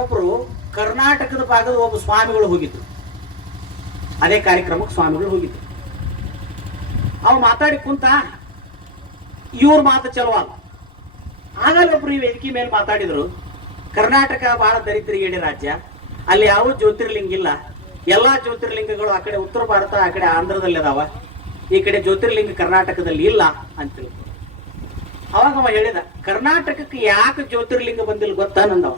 ಒಬ್ರು ಕರ್ನಾಟಕದ ಭಾಗದ ಒಬ್ಬ ಸ್ವಾಮಿಗಳು ಹೋಗಿದ್ರು. ಅದೇ ಕಾರ್ಯಕ್ರಮಕ್ಕೆ ಸ್ವಾಮಿಗಳು ಹೋಗಿದ್ರು. ಅವ್ ಮಾತಾಡಿ ಕುಂತ ಇವ್ರ ಮಾತು ಚಲೋಲ್ಲ. ಆಗಲ್ಲ ಒಬ್ರು ಈ ವೇದಿಕೆ ಮೇಲೆ ಮಾತಾಡಿದ್ರು, ಕರ್ನಾಟಕ ಬಹಳ ದರಿದ್ರಗೇಡಿ ರಾಜ್ಯ, ಅಲ್ಲಿ ಯಾವ ಜ್ಯೋತಿರ್ಲಿಂಗ ಇಲ್ಲ, ಎಲ್ಲಾ ಜ್ಯೋತಿರ್ಲಿಂಗಗಳು ಆ ಕಡೆ ಉತ್ತರ ಭಾರತ ಆ ಕಡೆ ಆಂಧ್ರದಲ್ಲಿ ಅದಾವ, ಈ ಕಡೆ ಜ್ಯೋತಿರ್ಲಿಂಗ ಕರ್ನಾಟಕದಲ್ಲಿ ಇಲ್ಲ ಅಂತ ತಿಳ್ಕೊ. ಅವಾಗ ಅವ ಹೇಳಿದ, ಕರ್ನಾಟಕಕ್ಕೆ ಯಾಕೆ ಜ್ಯೋತಿರ್ಲಿಂಗ ಬಂದಿಲ್ಲ ಗೊತ್ತಾ ನಂದವ.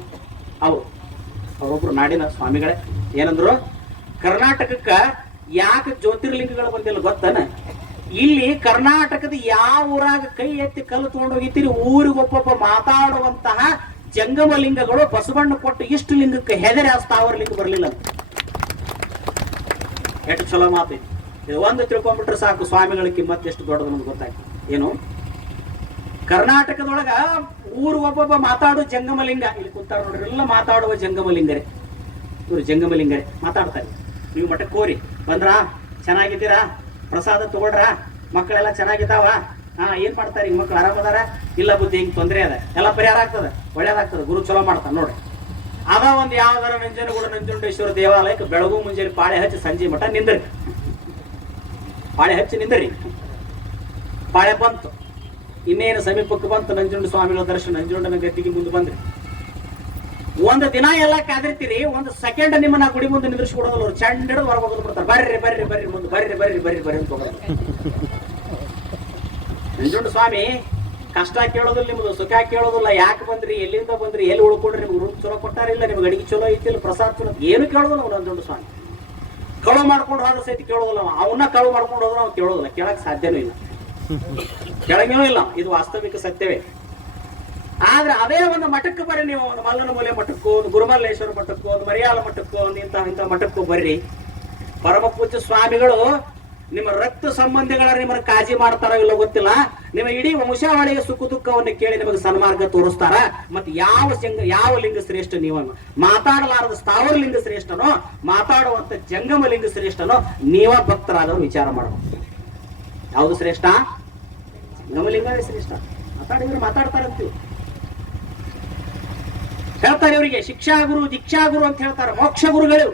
ಅವರೊಬ್ರು ನಾಡಿನ ಸ್ವಾಮಿಗಳೇ ಏನಂದ್ರು, ಕರ್ನಾಟಕಕ್ಕ ಯಾಕೆ ಜ್ಯೋತಿರ್ಲಿಂಗಗಳು ಬಂದಿಲ್ಲ ಗೊತ್ತಾನ, ಇಲ್ಲಿ ಕರ್ನಾಟಕದ ಯಾವ ಊರಾಗ ಕೈ ಎತ್ತಿ ಕಲ್ಲು ತಗೊಂಡೋಗಿತ್ತೀರಿ ಊರಿಗೊಬ್ಬೊಬ್ಬ ಮಾತಾಡುವಂತಹ ಜಂಗಮ ಲಿಂಗಗಳು ಬಸವಣ್ಣ ಕೊಟ್ಟು ಇಷ್ಟು ಲಿಂಗಕ್ಕೆ ಹೆದರಿ ಆ ಸ್ಥಾವರ ಲಿಂಗ ಬರ್ಲಿಲ್ಲ. ಎಷ್ಟು ಚಲೋ ಮಾತೈತಿ ಇದು. ಒಂದು ತಿಳ್ಕೊಂಡ್ಬಿಟ್ರೆ ಸಾಕು ಸ್ವಾಮಿಗಳ ಕಿಮ್ಮತ್ ಎಷ್ಟು ದೊಡ್ಡದು ನಮ್ಗೆ ಗೊತ್ತಾಯ್ತು. ಏನು, ಕರ್ನಾಟಕದೊಳಗ ಊರಿಗೊಬ್ಬೊಬ್ಬ ಮಾತಾಡೋ ಜಂಗಮಲಿಂಗ, ಇಲ್ಲಿ ಕೂತಾರ ನೋಡ್ರಿ ಎಲ್ಲ ಮಾತಾಡುವ ಜಂಗಮಲಿಂಗರೇ, ಇವ್ರು ಜಂಗಮಲಿಂಗರೇ ಮಾತಾಡ್ತಾರೆ. ನೀವು ಮಠಕ್ಕೆ ಹೋರಿ ಬಂದ್ರಾ, ಚೆನ್ನಾಗಿದ್ದೀರಾ, ಪ್ರಸಾದ ತಗೊಳ್ರ, ಮಕ್ಕಳೆಲ್ಲ ಚೆನ್ನಾಗಿದ್ದಾವ, ಏನ್ ಮಾಡ್ತಾರೆ ಈಗ ಮಕ್ಳು ಆರಾಮದಾರ, ಇಲ್ಲ ಬುದ್ಧಿ ಹಿಂಗ್ ತೊಂದರೆ ಅದ, ಎಲ್ಲ ಪರಿಹಾರ ಆಗ್ತದೆ, ಒಳ್ಳೇದಾಗ್ತದೆ, ಗುರು ಚಲೋ ಮಾಡ್ತಾನೆ ನೋಡ್ರಿ. ಅದ ಒಂದು ಯಾವ್ದಾರ ನಂಜನಗೂಡು ನಂಜುಂಡೇಶ್ವರ ದೇವಾಲಯಕ್ಕೆ ಬೆಳಗು ಮುಂಜಾನೆ ಪಾಳೆ ಹಚ್ಚಿ ಸಂಜೆ ಮಠ ನಿಂದ್ರಿ, ಪಾಳೆ ಹಚ್ಚಿ ನಿಂದ್ರಿ. ಪಾಳೆ ಬಂತು, ಇನ್ನೇನು ಸಮೀಪಕ್ಕೆ ಬಂತು ನಂಜುಂಡ ಸ್ವಾಮಿಗಳ ದರ್ಶನ, ನಂಜುಂಡನ ಗದ್ದಿಗೆ ಮುಂದೆ ಬಂದ್ರಿ. ಒಂದು ದಿನ ಎಲ್ಲ ಕಾದಿರ್ತೀರಿ, ಒಂದು ಸೆಕೆಂಡ್ ನಿಮ್ಮನ್ನ ಗುಡಿ ಮುಂದೆ ನಿಂದ್ರಿಸಿ ಕೊಡೋದಲ್ಲ, ಅವ್ರು ಚಂಡ ಹಿಡಿದು ಹೊರಗೆ ಹೋಗೋದು ಬಿಡ್ತಾರೆ, ಬರ್ರಿ ಬರ್ರಿ ಬರ್ರಿ ಮುಂದೆ ಬರ್ರಿ ಬರ್ರಿ ಬರ್ರಿ ಬರ್ರಿ ಅಂತ ಹೋಗೋದು. ನಂಜುಂಡ ಸ್ವಾಮಿ ಕಷ್ಟ ಕೇಳೋದಿಲ್ಲ, ನಿಮ್ದು ಸುಖ ಕೇಳೋದಿಲ್ಲ, ಯಾಕೆ ಬಂದ್ರಿ, ಎಲ್ಲಿಂದ ಬಂದ್ರಿ, ಎಲ್ಲಿ ಉಳ್ಕೊಂಡ್ರಿ, ನಿಮ್ಗೆ ರೂಮ್ ಚಲೋ ಕೊಟ್ಟಾರಿಲ್ಲ, ನಿಮ್ಗೆ ಅಡಿಗೆ ಚಲೋ ಐತಿಲ್ಲ, ಪ್ರಸಾದ ಚಲೋ, ಏನು ಕೇಳೋದಿಲ್ಲ ಅವ್ನು ನಂಜುಂಡ ಸ್ವಾಮಿ. ಕಳು ಮಾಡ್ಕೊಂಡು ಹೋದ ಸಹಿತ ಕೇಳೋದಿಲ್ಲ, ಅವನ್ನ ಕಳು ಮಾಡ್ಕೊಂಡು ಹೋದ್ರೆ ಅವ್ನು ಕೇಳೋದಿಲ್ಲ, ಕೇಳಕ್ ಸಾಧ್ಯನೂ ಇಲ್ಲ, ಕೆಳಗೇನೂ ಇಲ್ಲ. ಇದು ವಾಸ್ತವಿಕ ಸತ್ಯವೇ. ಆದ್ರೆ ಅದೇ ಒಂದು ಮಠಕ್ಕೆ ಬರ್ರಿ ನೀವು, ಒಂದು ಮಲ್ಲನ ಮೂಲೆ ಮಠಕ್ಕೂ, ಒಂದು ಗುರುಮಲ್ಲೇಶ್ವರ ಮಠಕ್ಕೂ, ಒಂದು ಮರಿಯಾಲ ಮಠಕ್ಕೂ, ಒಂದು ಇಂಥ ಮಠಕ್ಕೂ ಬರ್ರಿ. ಪರಮ ಪೂಜ್ಯ ಸ್ವಾಮಿಗಳು ನಿಮ್ಮ ರಕ್ತ ಸಂಬಂಧಿಗಳ ನಿಮ್ಮನ್ನ ಕಾಳಜಿ ಮಾಡ್ತಾರೋ ಇಲ್ಲೋ ಗೊತ್ತಿಲ್ಲ, ನಿಮ್ಮ ಇಡೀ ವಂಶಾವಳಿಯ ಸುಖ ದುಃಖವನ್ನು ಕೇಳಿ ನಿಮಗೆ ಸನ್ಮಾರ್ಗ ತೋರಿಸ್ತಾರ. ಮತ್ತೆ ಯಾವ ಲಿಂಗ ಶ್ರೇಷ್ಠ, ನೀವು ಮಾತಾಡಲಾರದ ಸ್ಥಾವರ ಲಿಂಗ ಶ್ರೇಷ್ಠನೋ, ಮಾತಾಡುವಂತ ಜಂಗಮ ಲಿಂಗ ಶ್ರೇಷ್ಠನೋ, ನೀವ ಭಕ್ತರಾದವ್ರು ವಿಚಾರ ಮಾಡಬಹುದು. ಯಾವುದು ಶ್ರೇಷ್ಠ? ಜಂಗಮಲಿಂಗವೇ ಶ್ರೇಷ್ಠ. ಮಾತಾಡಿದ್ರೆ ಮಾತಾಡ್ತಾರಂತೀವಿ, ಹೇಳ್ತಾರೆ ಇವರಿಗೆ ಶಿಕ್ಷಾಗುರು ದೀಕ್ಷಾಗುರು ಅಂತ ಹೇಳ್ತಾರೆ, ಮೋಕ್ಷ ಗುರುಗಳು.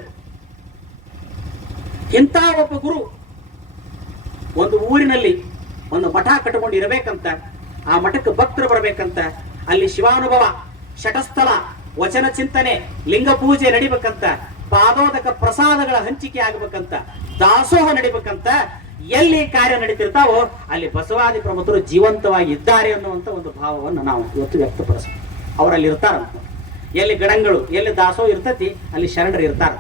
ಇಂಥ ಒಬ್ಬ ಗುರು ಒಂದು ಊರಿನಲ್ಲಿ ಒಂದು ಮಠ ಕಟ್ಟಿಕೊಂಡು ಇರಬೇಕಂತ, ಆ ಮಠಕ್ಕೆ ಭಕ್ತರು ಬರಬೇಕಂತ, ಅಲ್ಲಿ ಶಿವಾನುಭವ, ಶಟಸ್ಥಲ, ವಚನ ಚಿಂತನೆ, ಲಿಂಗ ಪೂಜೆ ನಡಿಬೇಕಂತ, ಪಾದೋದಕ ಪ್ರಸಾದಗಳ ಹಂಚಿಕೆ ಆಗಬೇಕಂತ, ದಾಸೋಹ ನಡಿಬೇಕಂತ, ಎಲ್ಲಿ ಕಾರ್ಯ ನಡೀತಿರ್ತಾವೋ ಅಲ್ಲಿ ಬಸವಾದಿ ಪ್ರಮುಖರು ಜೀವಂತವಾಗಿ ಇದ್ದಾರೆ ಅನ್ನುವಂತ ಒಂದು ಭಾವವನ್ನು ನಾವು ಇವತ್ತು ವ್ಯಕ್ತಪಡಿಸ್ತೀವಿ. ಅವರಲ್ಲಿ ಇರ್ತಾರಂತ. ಎಲ್ಲಿ ಗಣಗಳು, ಎಲ್ಲಿ ದಾಸೋಹ ಇರ್ತತಿ ಅಲ್ಲಿ ಶರಣರು ಇರ್ತಾರ.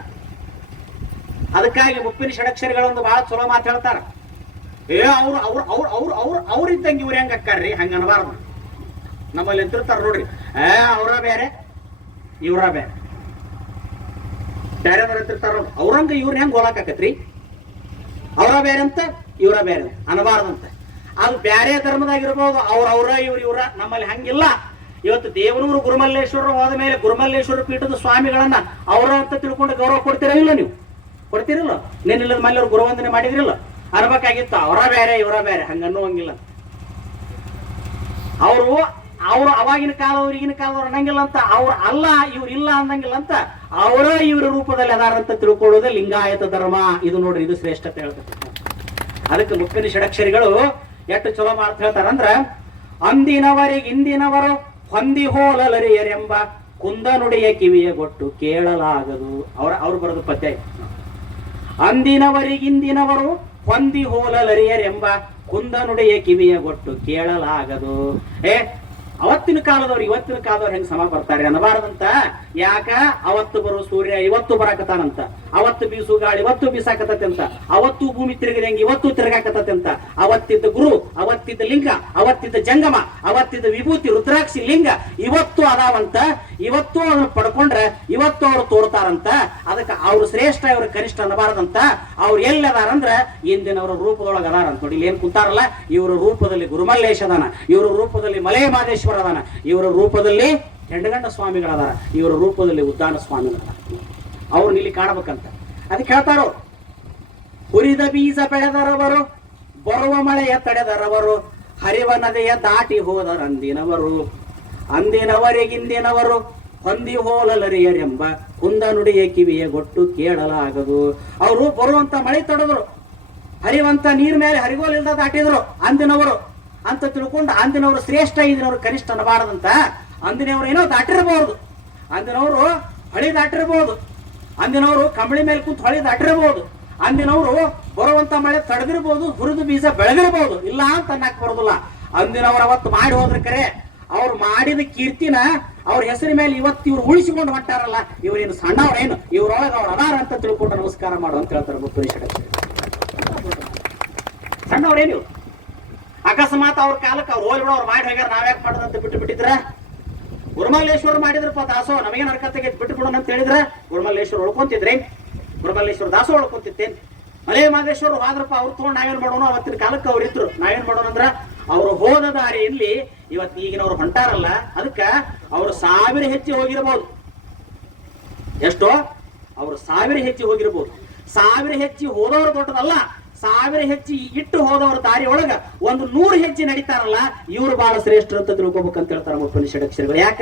ಅದಕ್ಕಾಗಿ ಮುಪ್ಪಿನ ಷಡಕ್ಷರಿಗಳೊಂದು ಬಹಳ ಚಲೋ ಮಾತು ಹೇಳ್ತಾರ. ಅವ್ರಿದ್ದಂಗೆ ಇವ್ರು ಹೆಂಗ ಅಕ್ಕಾರ್ರಿ, ಹಂಗ ಅನ್ಬಾರ್ದು. ನಮ್ಮಲ್ಲಿ ಎಂತಿರ್ತಾರ ನೋಡ್ರಿ, ಅವರ ಬೇರೆ ಇವ್ರ ಬೇರೆ, ಬೇರೆ ಎಂತಿರ್ತಾರ, ಅವ್ರಂಗ ಇವ್ರ ಹೆಂಗ್ ಹೋಲಾಕತ್ರಿ, ಅವರ ಬೇರೆ ಅಂತ ಇವರ ಬೇರೆ ಅನಬಾರ್ದಂತ. ಅದು ಬೇರೆ ಧರ್ಮದಾಗಿರ್ಬೋದು, ಅವ್ರ ಇವ್ರ. ನಮ್ಮಲ್ಲಿ ಹಂಗಿಲ್ಲ. ಇವತ್ತು ದೇವನೂರು ಗುರುಮಲ್ಲೇಶ್ವರ ಹೋದ ಮೇಲೆ ಗುರುಮಲ್ಲೇಶ್ವರ ಪೀಠದ ಸ್ವಾಮಿಗಳನ್ನ ಅವರ ಅಂತ ತಿಳ್ಕೊಂಡು ಗೌರವ ಕೊಡ್ತೀರಾ ಇಲ್ಲ? ನೀವು ಕೊಡ್ತೀರಿಲ್ಲ? ನೆನ್ನಿಲ್ಲದ ಮೇಲೆ ಅವ್ರು ಗುರುವಂದನೆ ಮಾಡಿದ್ರಿಲ್ಲ? ಅನ್ಬೇಕಾಗಿತ್ತು ಅವರ ಬೇರೆ ಇವರ ಬೇರೆ, ಹಂಗನ್ನುವಂಗಿಲ್ಲ. ಅವರು ಅವಾಗಿನ ಕಾಲದವ್ರು ಈಗಿನ ಕಾಲದವ್ರು ಅನ್ನಂಗಿಲ್ಲ ಅಂತ, ಅವ್ರು ಅಲ್ಲ ಇವ್ರು ಇಲ್ಲ ಅನ್ನಂಗಿಲ್ಲ ಅಂತ, ಅವರ ಇವ್ರ ರೂಪದಲ್ಲಿ ಅದಾರಂತ ತಿಳ್ಕೊಳ್ಳೋದೇ ಲಿಂಗಾಯತ ಧರ್ಮ. ಇದು ನೋಡ್ರಿ, ಇದು ಶ್ರೇಷ್ಠತೆ ಹೇಳ್ತದೆ. ಅದಕ್ಕೆ ಮುಪ್ಪಿನ ಷಡಕ್ಷರಿಗಳು ಎಷ್ಟು ಚಲೋ ಮಾಡ್ತಾ ಹೇಳ್ತಾರಂದ್ರ, ಅಂದಿನವರಿಗಿಂದಿನವರು ಹೊಂದಿ ಹೋಲಲರಿಯರೆಂಬ ಕುಂದ ನುಡಿಯ ಕಿವಿಯ ಗೊಟ್ಟು ಕೇಳಲಾಗದು. ಅವ್ರು ಬರೋದು ಪದ್ಯ. ಅಂದಿನವರಿಗಿಂದಿನವರು ಹೊಂದಿ ಹೋಲಲರಿಯರೆಂಬ ಕುಂದ ನುಡಿಯ ಕಿವಿಯ ಗೊಟ್ಟು ಕೇಳಲಾಗದು. ಅವತ್ತಿನ ಕಾಲದವ್ರು ಇವತ್ತಿನ ಕಾಲದವ್ರು ಹೆಂಗ್ ಸಮ ಬರ್ತಾರೆ ಅನ್ನಬಾರದಂತ. ಯಾಕ? ಅವತ್ತು ಬರೋ ಸೂರ್ಯ ಇವತ್ತು ಬರಾಕತ್ತಾನಂತ, ಅವತ್ತು ಬೀಸು ಗಾಳಿ ಇವತ್ತು ಬೀಸಾಕತ್ತತೆ ಅಂತ, ಅವತ್ತು ಭೂಮಿ ತಿರುಗಿದಂಗೆ ಇವತ್ತು ತಿರುಗಾಕತ್ತತೆ ಅಂತ. ಅವತ್ತಿದ್ದ ಗುರು, ಅವತ್ತಿದ್ದ ಲಿಂಗ, ಅವತ್ತಿದ್ದ ಜಂಗಮ, ಅವತ್ತಿದ್ದ ವಿಭೂತಿ ರುದ್ರಾಕ್ಷಿ ಲಿಂಗ ಇವತ್ತು ಅದಾವಂತ. ಇವತ್ತು ಅದನ್ನ ಪಡ್ಕೊಂಡ್ರೆ ಇವತ್ತು ಅವ್ರು ತೋರ್ತಾರಂತ. ಅದಕ್ಕೆ ಅವ್ರು ಶ್ರೇಷ್ಠ ಇವ್ರ ಕನಿಷ್ಠ ಅನ್ನಬಾರದಂತ. ಅವ್ರು ಎಲ್ಲಿ ಅದಾರಂದ್ರ ಇಂದಿನವರ ರೂಪದೊಳಗೆ ಅದಾರಂತ. ನೋಡಿ, ಇಲ್ಲಿ ಏನ್ ಕುಂತಾರಲ್ಲ, ಇವರ ರೂಪದಲ್ಲಿ ಗುರುಮಲ್ಲೇಶ ಅದಾನ, ಇವರ ರೂಪದಲ್ಲಿ ಮಲೆ ಮಾದೇಶ್ವರ ಅದಾನ, ಇವರ ರೂಪದಲ್ಲಿ ಹೆಂಡಗಂಡ ಸ್ವಾಮಿಗಳದಾರ, ಇವರ ರೂಪದಲ್ಲಿ ಉದ್ದಾನ ಸ್ವಾಮಿಗಳದಾರ. ಅವ್ರನ್ನ ಇಲ್ಲಿ ಕಾಣಬೇಕಂತ. ಅದಕ್ಕೆ ಹೇಳ್ತಾರೋ, ಹುರಿದ ಬೀಜ ಬೆಳೆದರವರು, ಬರುವ ಮಳೆಯ ತಡೆದರವರು, ಹರಿವ ನದಿಯ ದಾಟಿ ಹೋದರಂದಿನವರು, ಅಂದಿನವರಿಗಿಂದಿನವರು ಹೊಂದಿ ಹೋಲಲರಿಯರೆಂಬ ಕುಂದ ನುಡಿಯ ಕಿವಿಯ ಗೊಟ್ಟು ಕೇಳಲಾಗದು. ಅವರು ಬರುವಂತ ಮಳೆ ತಡೆದ್ರು, ಹರಿವಂತ ನೀರ್ ಮೇಲೆ ಹರಿಗೋಲಿಂದ ದಾಟಿದ್ರು ಅಂದಿನವರು ಅಂತ ತಿಳ್ಕೊಂಡು ಅಂದಿನವರು ಶ್ರೇಷ್ಠ, ಇದಿನವರು ಕನಿಷ್ಠ ಅನ್ನಬಾರದಂತ. ಅಂದಿನವರು ಏನೋ ದಾಟಿರಬಹುದು, ಅಂದಿನವರು ಹೊಳಿ ದಾಟಿರಬಹುದು, ಅಂದಿನವರು ಕಂಬಳಿ ಮೇಲೆ ಕುಂತು ಹೊಳಿ ದಾಟಿರಬಹುದು, ಅಂದಿನವರು ಬರುವಂತ ಮಳೆ ತಡೆದಿರ್ಬೋದು, ಹುರಿದು ಬೀಜ ಬೆಳೆದಿರಬಹುದು, ಇಲ್ಲ ಅಂತ ಅನ್ನಕ್ ಬರೋದಿಲ್ಲ. ಅಂದಿನವರು ಅವತ್ತು ಮಾಡಿ ಹೋದ್ರೆ ಕರೆ ಅವ್ರು ಮಾಡಿದ ಕೀರ್ತಿನ ಅವ್ರ ಹೆಸರಿ ಮೇಲೆ ಇವತ್ತು ಇವ್ರು ಉಳಿಸಿಕೊಂಡು ಹೊಂಟಾರಲ್ಲ, ಇವ್ರೇನು ಸಣ್ಣವ್ರೇನು, ಇವ್ರೊಳಗೆ ಅವ್ರು ಅದಾರ ಅಂತ ತಿಳ್ಕೊಂಡು ನಮಸ್ಕಾರ ಮಾಡು ಅಂತ ಹೇಳ್ತಾರೆ ಮುತ್ತು ಷಡಕ್ಷರಿ. ಸಣ್ಣವ್ರೇನು ಇವ್ರು? ಅಕಸ್ಮಾತ್ ಅವ್ರ ಕಾಲಕ್ಕೆ ಅವ್ರು ಹೋಗ್ಬಿಡ ಅವ್ರು ಮಾಡಿ ಹೋಗ್ಯಾರ, ನಾವ್ಯಾಕೆ ಮಾಡೋದಂತ ಬಿಟ್ಟು ಬಿಟ್ಟಿದ್ರ? ಗುರುಮಲ್ಲೇಶ್ವರ ಮಾಡಿದ್ರಪ್ಪ ದಾಸೋ, ನಮಗೆ ನರಕತೆಗೆ ಬಿಟ್ಟು ಬಿಡೋಣ ಅಂತ ಹೇಳಿದ್ರ ಗುರುಮಲ್ಲೇಶ್ವರ ಉಳ್ಕೊಂತಿದ್ರಿ? ಗುರುಮಲ್ಲೇಶ್ವರ ದಾಸೋ ಉಳ್ಕೊಂತಿತ್ತೇನ್? ಮಲೆ ಮಹದೇಶ್ವರ ಹೋದ್ರಪ್ಪ, ಅವ್ರು ತಗೊಂಡು ನಾವೇನ್ ಮಾಡೋಣ? ಅವತ್ತಿನ ಕಾಲಕ್ಕೆ ಅವ್ರು ಇದ್ರು, ನಾವೇನ್ ಮಾಡೋಣ ಅಂದ್ರ ಅವ್ರು ಹೋದ ದಾರಿಯಲ್ಲಿ ಇವತ್ತು ಈಗಿನವ್ರು ಹೊಂಟಾರಲ್ಲ, ಅದಕ್ಕ ಅವ್ರು 1000 ಹೆಚ್ಚಿ ಹೋಗಿರ್ಬೋದು. ಎಷ್ಟೋ? ಅವ್ರು 1000 ಹೆಚ್ಚಿ ಹೋಗಿರ್ಬೋದು. 1000 ಹೆಚ್ಚಿ ಹೋದವರು ದೊಡ್ಡದಲ್ಲ, 1000 ಹೆಚ್ಚಿ ಇಟ್ಟು ಹೋದವ್ರ ದಾರಿ ಒಳಗ 100 ಹೆಚ್ಚಿ ನಡೀತಾರಲ್ಲ, ಇವ್ರು ಬಹಳ ಶ್ರೇಷ್ಠ ಅಂತ ತಿಳ್ಕೊಬೇಕಂತ ಹೇಳ್ತಾರ ಮುಪ್ಪನಿ ಷಡಕ್ಷರಿಗಳು. ಯಾಕ?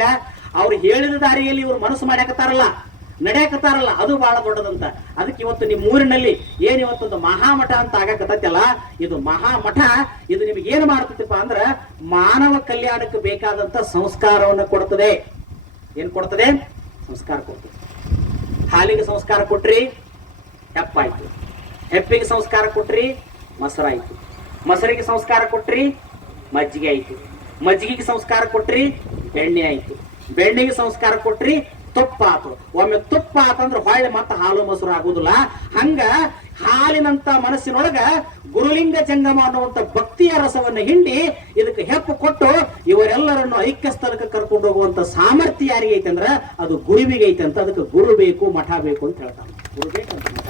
ಅವ್ರು ಹೇಳಿದ ದಾರಿಯಲ್ಲಿ ಇವ್ರು ಮನಸ್ಸು ಮಾಡ್ಯಾಕತ್ತಾರಲ್ಲ, ನಡೆಯಕತ್ತಾರಲ್ಲ, ಅದು ಬಹಳ ದೊಡ್ಡದಂತ. ಅದಕ್ಕೆ ಇವತ್ತು ನಿಮ್ಮ ಊರಿನಲ್ಲಿ ಏನ್ ಇವತ್ತೊಂದು ಮಹಾಮಠ ಅಂತ ಆಗಕತ್ತಲ್ಲ, ಇದು ಮಹಾಮಠ. ಇದು ನಿಮ್ಗೆ ಏನ್ ಮಾಡ್ತೈತಿಪ್ಪ ಅಂದ್ರ ಮಾನವ ಕಲ್ಯಾಣಕ್ಕೆ ಬೇಕಾದಂತ ಸಂಸ್ಕಾರವನ್ನ ಕೊಡ್ತದೆ. ಏನ್ ಕೊಡ್ತದೆ? ಸಂಸ್ಕಾರ ಕೊಡ್ತದೆ. ಹಾಲಿಗೆ ಸಂಸ್ಕಾರ ಕೊಟ್ರಿ, ಹೆಪ್ಪಾಯ್ತು. ಹೆಪ್ಪಿಗೆ ಸಂಸ್ಕಾರ ಕೊಟ್ರಿ, ಮೊಸರಾಯ್ತು. ಮೊಸರಿಗೆ ಸಂಸ್ಕಾರ ಕೊಟ್ರಿ, ಮಜ್ಜಿಗೆ ಆಯ್ತು. ಮಜ್ಜಿಗೆಗೆ ಸಂಸ್ಕಾರ ಕೊಟ್ರಿ, ಬೆಣ್ಣೆ ಆಯ್ತು. ಬೆಣ್ಣೆಗೆ ಸಂಸ್ಕಾರ ಕೊಟ್ರಿ, ತುಪ್ಪ ಆತು. ಒಮ್ಮೆ ತುಪ್ಪ ಆತಂದ್ರೆ ಹೊಳ್ಳಿ ಮತ್ತೆ ಹಾಲು ಮೊಸರು ಆಗುದಿಲ್ಲ. ಹಂಗ ಹಾಲಿನಂತ ಮನಸ್ಸಿನೊಳಗ ಗುರುಲಿಂಗ ಜಂಗಮ ಅನ್ನುವಂತ ಭಕ್ತಿಯ ರಸವನ್ನ ಹಿಂಡಿ ಇದಕ್ಕೆ ಹೆಪ್ಪು ಕೊಟ್ಟು ಇವರೆಲ್ಲರನ್ನು ಐಕ್ಯ ಸ್ಥಳಕ್ಕೆ ಕರ್ಕೊಂಡು ಹೋಗುವಂತ ಸಾಮರ್ಥ್ಯ ಯಾರಿಗೆ ಐತೆ ಅಂದ್ರ ಅದು ಗುರುವಿಗೆ ಐತೆ ಅಂತ. ಅದಕ್ಕೆ ಗುರು ಬೇಕು, ಮಠ ಬೇಕು ಅಂತ ಹೇಳ್ತಾನೆ. ಗುರು ಬೇಕಂತ ಮಠ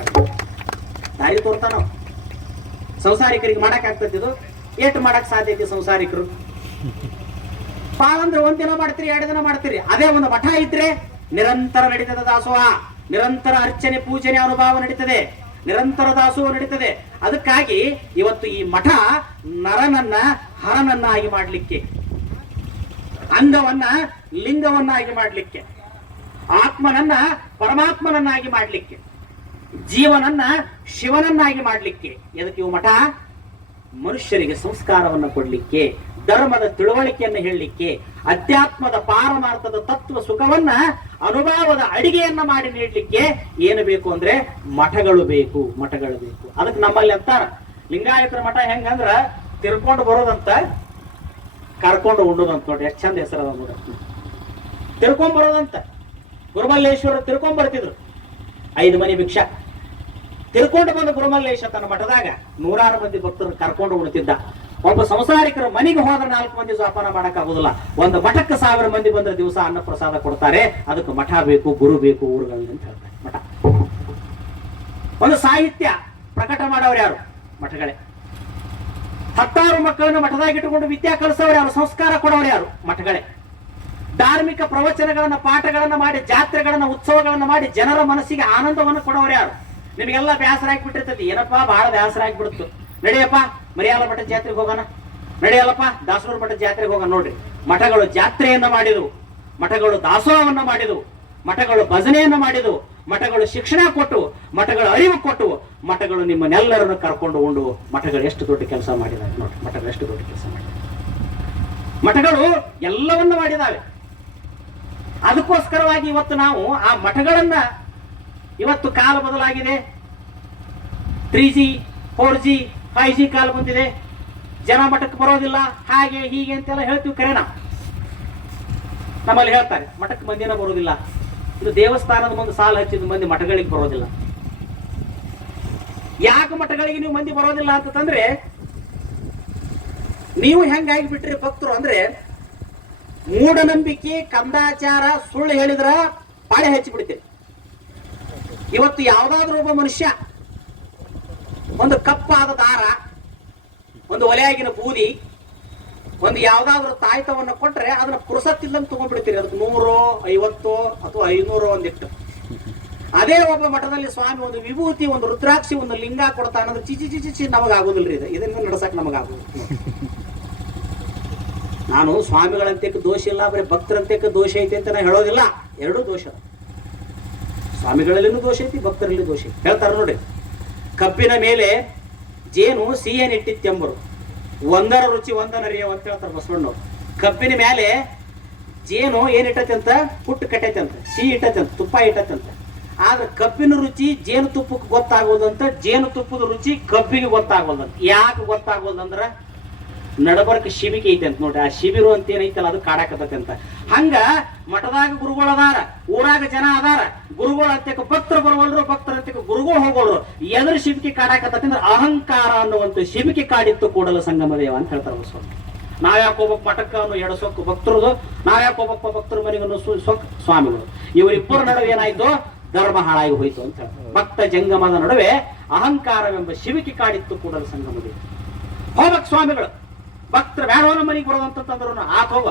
ದಾರಿ ತೋರ್ತಾನ. ಸಂಸಾರಿಕರಿಗೆ ಮಾಡಕ್ ಆಗ್ತದಿದು? ಏಟ್ ಮಾಡಕ್ ಸಾಧ್ಯ ಐತಿ ಸಂಸಾರಿಕರು? ಅಂದ್ರೆ 1 ದಿನ ಮಾಡ್ತೀರಿ, 2 ದಿನ ಮಾಡ್ತೀರಿ. ಅದೇ ಒಂದು ಮಠ ಐತ್ರೆ ನಿರಂತರ ನಡೀತದೆ ದಾಸೋಹ, ನಿರಂತರ ಅರ್ಚನೆ ಪೂಜನೆ ಅನುಭವ ನಡೀತದೆ, ನಿರಂತರ ದಾಸೋಹ ನಡೀತದೆ. ಅದಕ್ಕಾಗಿ ಇವತ್ತು ಈ ಮಠ ನರನನ್ನ ಹರನನ್ನಾಗಿ ಮಾಡ್ಲಿಕ್ಕೆ, ಅಂಗವನ್ನ ಲಿಂಗವನ್ನಾಗಿ ಮಾಡ್ಲಿಕ್ಕೆ, ಆತ್ಮನನ್ನ ಪರಮಾತ್ಮನನ್ನಾಗಿ ಮಾಡ್ಲಿಕ್ಕೆ, ಜೀವನನ್ನ ಶಿವನನ್ನಾಗಿ ಮಾಡ್ಲಿಕ್ಕೆ. ಎದಕ್ಕೆ ಇವು ಮಠ? ಮನುಷ್ಯರಿಗೆ ಸಂಸ್ಕಾರವನ್ನ ಕೊಡ್ಲಿಕ್ಕೆ, ಧರ್ಮದ ತಿಳುವಳಿಕೆಯನ್ನು ಹೇಳಲಿಕ್ಕೆ, ಅಧ್ಯಾತ್ಮದ ಪಾರಮಾರ್ಥದ ತತ್ವ ಸುಖವನ್ನ ಅನುಭವದ ಅಡಿಗೆಯನ್ನ ಮಾಡಿ ನೀಡಲಿಕ್ಕೆ ಏನು ಬೇಕು ಅಂದ್ರೆ ಮಠಗಳು ಬೇಕು, ಮಠಗಳು ಬೇಕು. ಅದಕ್ಕೆ ನಮ್ಮಲ್ಲಿ ಅಂತಾರ ಲಿಂಗಾಯತರ ಮಠ ಹೆಂಗಂದ್ರ ತಿರ್ಕೊಂಡು ಬರೋದಂತ, ಕರ್ಕೊಂಡು ಉಣ್ಣೋದಂತ. ನೋಡಿ ಎಷ್ಟು ಚಂದ ಹೆಸರದ. ತಿರ್ಕೊಂಡ್ ಬರೋದಂತ. ಗುರುಮಲ್ಲೇಶ್ವರ ತಿರ್ಕೊಂಡ್ ಬರ್ತಿದ್ರು 5 ಮನೆ ಭಿಕ್ಷಾ ತಿರ್ಕೊಂಡು ಬಂದ ಗುರುಮಲ್ಲೇಶ ತನ್ನ ಮಠದಾಗ 100 ಮಂದಿ ಭಕ್ತರನ್ನು ಕರ್ಕೊಂಡು ಉಣ್ತಿದ್ದ. ಒಬ್ಬ ಸಂಸಾರಿಕರು ಮನೆಗೆ ಹೋದ್ರೆ 4 ಮಂದಿ ಜೋಪಾನ ಮಾಡಕ್ ಆಗುದಿಲ್ಲ. ಒಂದು ಮಠಕ್ಕೆ 1000 ಮಂದಿ ಬಂದ್ರೆ ದಿವಸ ಅನ್ನ ಪ್ರಸಾದ ಕೊಡ್ತಾರೆ. ಅದಕ್ಕೆ ಮಠ ಬೇಕು, ಗುರು ಬೇಕು ಊರುಗಳಲ್ಲಿ ಅಂತ ಹೇಳ್ತಾರೆ. ಮಠ ಒಂದು ಸಾಹಿತ್ಯ ಪ್ರಕಟ ಮಾಡೋರು ಯಾರು? ಮಠಗಳೇ. 10 ಮಕ್ಕಳನ್ನು ಮಠದಾಗ ಇಟ್ಟುಕೊಂಡು ವಿದ್ಯಾ ಕಲಿಸೋರು ಯಾರು? ಸಂಸ್ಕಾರ ಕೊಡೋರು ಯಾರು? ಮಠಗಳೇ. ಧಾರ್ಮಿಕ ಪ್ರವಚನಗಳನ್ನ ಪಾಠಗಳನ್ನ ಮಾಡಿ, ಜಾತ್ರೆಗಳನ್ನ ಉತ್ಸವಗಳನ್ನ ಮಾಡಿ ಜನರ ಮನಸ್ಸಿಗೆ ಆನಂದವನ್ನು ಕೊಡೋರು ಯಾರು? ನಿಮಗೆಲ್ಲ ಬೇಸರ ಆಗಿಬಿಟ್ಟಿರ್ತೈತಿ. ಏನಪ್ಪಾ ಬಹಳ ಬೇಸರ ಆಗಿಬಿಡುತ್ತು, ನಡೆಯಪ್ಪ ಮರಿಯಾಲ ಮಠದ ಜಾತ್ರೆಗೆ ಹೋಗೋಣ, ನಡೆಯಲ್ಲಪ್ಪ ದಾಸನೂರು ಮಠದ ಜಾತ್ರೆಗೆ ಹೋಗೋಣ. ನೋಡ್ರಿ, ಮಠಗಳು ಜಾತ್ರೆಯನ್ನ ಮಾಡಿದವು, ಮಠಗಳು ದಾಸೋಹವನ್ನ ಮಾಡಿದವು, ಮಠಗಳು ಭಜನೆಯನ್ನ ಮಾಡಿದವು, ಮಠಗಳು ಶಿಕ್ಷಣ ಕೊಟ್ಟು, ಮಠಗಳು ಅರಿವು ಕೊಟ್ಟು, ಮಠಗಳು ನಿಮ್ಮನ್ನೆಲ್ಲರನ್ನು ಕರ್ಕೊಂಡು ಉಂಡು ಮಠಗಳು ಎಷ್ಟು ದೊಡ್ಡ ಕೆಲಸ ಮಾಡಿದಾವೆ. ನೋಡ್ರಿ, ಮಠಗಳು ಎಷ್ಟು ದೊಡ್ಡ ಕೆಲಸ ಮಾಡಿದಾವೆ. ಮಠಗಳು ಎಲ್ಲವನ್ನ ಮಾಡಿದಾವೆ. ಅದಕ್ಕೋಸ್ಕರವಾಗಿ ಇವತ್ತು ನಾವು ಆ ಮಠಗಳನ್ನ, ಇವತ್ತು ಕಾಲ ಬದಲಾಗಿದೆ, 3G 4G 5G ಕಾಲ ಬಂದಿದೆ, ಜನ ಮಠಕ್ಕೆ ಬರೋದಿಲ್ಲ, ಹಾಗೆ ಹೀಗೆ ಅಂತೆಲ್ಲ ಹೇಳ್ತೀವಿ. ಕರೆನಾ? ನಮ್ಮಲ್ಲಿ ಹೇಳ್ತಾರೆ ಮಠಕ್ಕೆ ಮಂದಿನ ಬರೋದಿಲ್ಲ. ಇದು ದೇವಸ್ಥಾನದ ಮುಂದೆ ಸಾಲ ಹಚ್ಚಿದ ಮಂದಿ ಮಠಗಳಿಗೆ ಬರೋದಿಲ್ಲ. ಯಾಕೆ ಮಠಗಳಿಗೆ ನೀವು ಮಂದಿ ಬರೋದಿಲ್ಲ ಅಂತಂದ್ರೆ, ನೀವು ಹೆಂಗಾಗಿ ಬಿಟ್ರಿ ಭಕ್ತರು ಅಂದ್ರೆ, ಮೂಢನಂಬಿಕೆ ಕಂದಾಚಾರ ಸುಳ್ಳು ಹೇಳಿದ್ರ ಪಾಳೆ ಹಚ್ಚಿ ಬಿಡ್ತೀರಿ. ಇವತ್ತು ಯಾವ್ದಾದ್ರೂ ಒಬ್ಬ ಮನುಷ್ಯ ಒಂದು ಕಪ್ಪಾದ ದಾರ, ಒಂದು ಒಲೆಯಾಗಿನ ಬೂದಿ, ಒಂದು ಯಾವ್ದಾದ್ರು ತಾಯ್ತವನ್ನ ಕೊಟ್ರೆ ಅದನ್ನ ಪುರುಸತ್ತಿಲ್ಲಂತ ತಗೊಂಡ್ಬಿಡ್ತೀರಿ. ಅದಕ್ಕೆ 100, 50 ಅಥವಾ 500 ಒಂದಿಟ್ಟು. ಅದೇ ಒಬ್ಬ ಮಠದಲ್ಲಿ ಸ್ವಾಮಿ ಒಂದು ವಿಭೂತಿ, ಒಂದು ರುದ್ರಾಕ್ಷಿ, ಒಂದು ಲಿಂಗ ಕೊಡ್ತಾ ಅನ್ನೋದು ಚಿಚಿ ಚಿಚಿ ನಮಗಾಗುದಿಲ್ರಿ. ಇದನ್ನ ನಡ್ಸಕ್ ನಮಗಾಗುದು. ನಾನು ಸ್ವಾಮಿಗಳಂತಕ್ಕೆ ದೋಷ ಇಲ್ಲ, ಬರೀ ಭಕ್ತರಂತಕ್ಕೆ ದೋಷ ಐತೆ ಅಂತ ನಾ ಹೇಳೋದಿಲ್ಲ. ಎರಡೂ ದೋಷ. ಸ್ವಾಮಿಗಳಲ್ಲಿನೂ ದೋಷ ಐತಿ, ಭಕ್ತರಲ್ಲಿ ದೋಷ ಐತಿ. ಹೇಳ್ತಾರೆ ನೋಡ್ರಿ, ಕಬ್ಬಿನ ಮೇಲೆ ಜೇನು ಸಿಹಿಯನ್ನಿಟ್ಟಿತ್ತೆಂಬರು, ಒಂದರ ರುಚಿ ಒಂದನರಿಯವ ಅಂತ ಹೇಳ್ತಾರೆ ಬಸವಣ್ಣವ್ರು. ಕಬ್ಬಿನ ಮೇಲೆ ಜೇನು ಏನಿಟ್ಟತಿ ಅಂತ, ಪುಟ್ಟು ಕಟ್ಟೈತೆ ಅಂತ, ಸಿಹಿ ಇಟ್ಟತಿ ಅಂತ, ತುಪ್ಪ ಇಟ್ಟತಿ ಅಂತ. ಆದ್ರೆ ಕಬ್ಬಿನ ರುಚಿ ಜೇನು ತುಪ್ಪಕ್ಕೆ ಗೊತ್ತಾಗೋದಂತ, ಜೇನು ತುಪ್ಪದ ರುಚಿ ಕಬ್ಬಿಗೆ ಗೊತ್ತಾಗೋದಂತ. ಯಾಕೆ ಗೊತ್ತಾಗೋದಂದ್ರ ನಡಬರ್ಕ ಶಿಬಿಕೆ ಐತೆ ಅಂತ ನೋಡ್ರಿ. ಆ ಶಿಬಿರು ಅಂತ ಏನೈತಲ್ಲ ಅದು ಕಾಡಾಕತೈತೆ ಅಂತ. ಹಂಗ ಮಠದಾಗ ಗುರುಗಳು ಅದಾರ, ಊರಾಗ ಜನ ಅದಾರ, ಗುರುಗಳು ಅಂತಕ್ಕೆ ಭಕ್ತರು ಬರುವಲ್ರು, ಭಕ್ತರ ಅಂತಕ್ಕೆ ಗುರುಗಳು ಹೋಗೋರು. ಎದ್ರ ಶಿಬಿಕೆ ಕಾಡಾಕತೈತೆ ಅಂದ್ರೆ ಅಹಂಕಾರ ಅನ್ನುವಂತ ಶಿಬಿಕೆ ಕಾಡಿತ್ತು ಕೂಡಲ ಸಂಗಮ ದೇವ ಅಂತ ಹೇಳ್ತಾರೆ ಬಸವಣ್ಣ. ನಾವ್ಯಾಕೆ ಹೋಗ್ಬೇಕು ಮಠಕ್ಕ ಅನ್ನೋ ಎಡ ಸೊಕ್ಕು ಭಕ್ತರದು, ನಾವ್ಯಾಕೆ ಹೋಗ್ಬೇಕು ಭಕ್ತರ ಮನೆಗೆ ಅನ್ನೋ ಸೊಕ್ಕು ಸ್ವಾಮಿಗಳು. ಇವರಿಬ್ಬರ ನಡುವೆ ಏನಾಯ್ತು, ಧರ್ಮ ಹಾಳಾಗಿ ಹೋಯ್ತು ಅಂತ ಹೇಳ್ತಾರೆ. ಭಕ್ತ ಜಂಗಮದ ನಡುವೆ ಅಹಂಕಾರವೆಂಬ ಶಿಬಿಕೆ ಕಾಡಿತ್ತು ಕೂಡಲ ಸಂಗಮ ದೇವ. ಹೋಗ್ಬೇಕು ಸ್ವಾಮಿಗಳು, ಭಕ್ತರ ಬ್ಯಾಡವನ ಮನೆಗೆ ಬರೋದಂತಂದ್ರು ಆತ ಹೋಗ,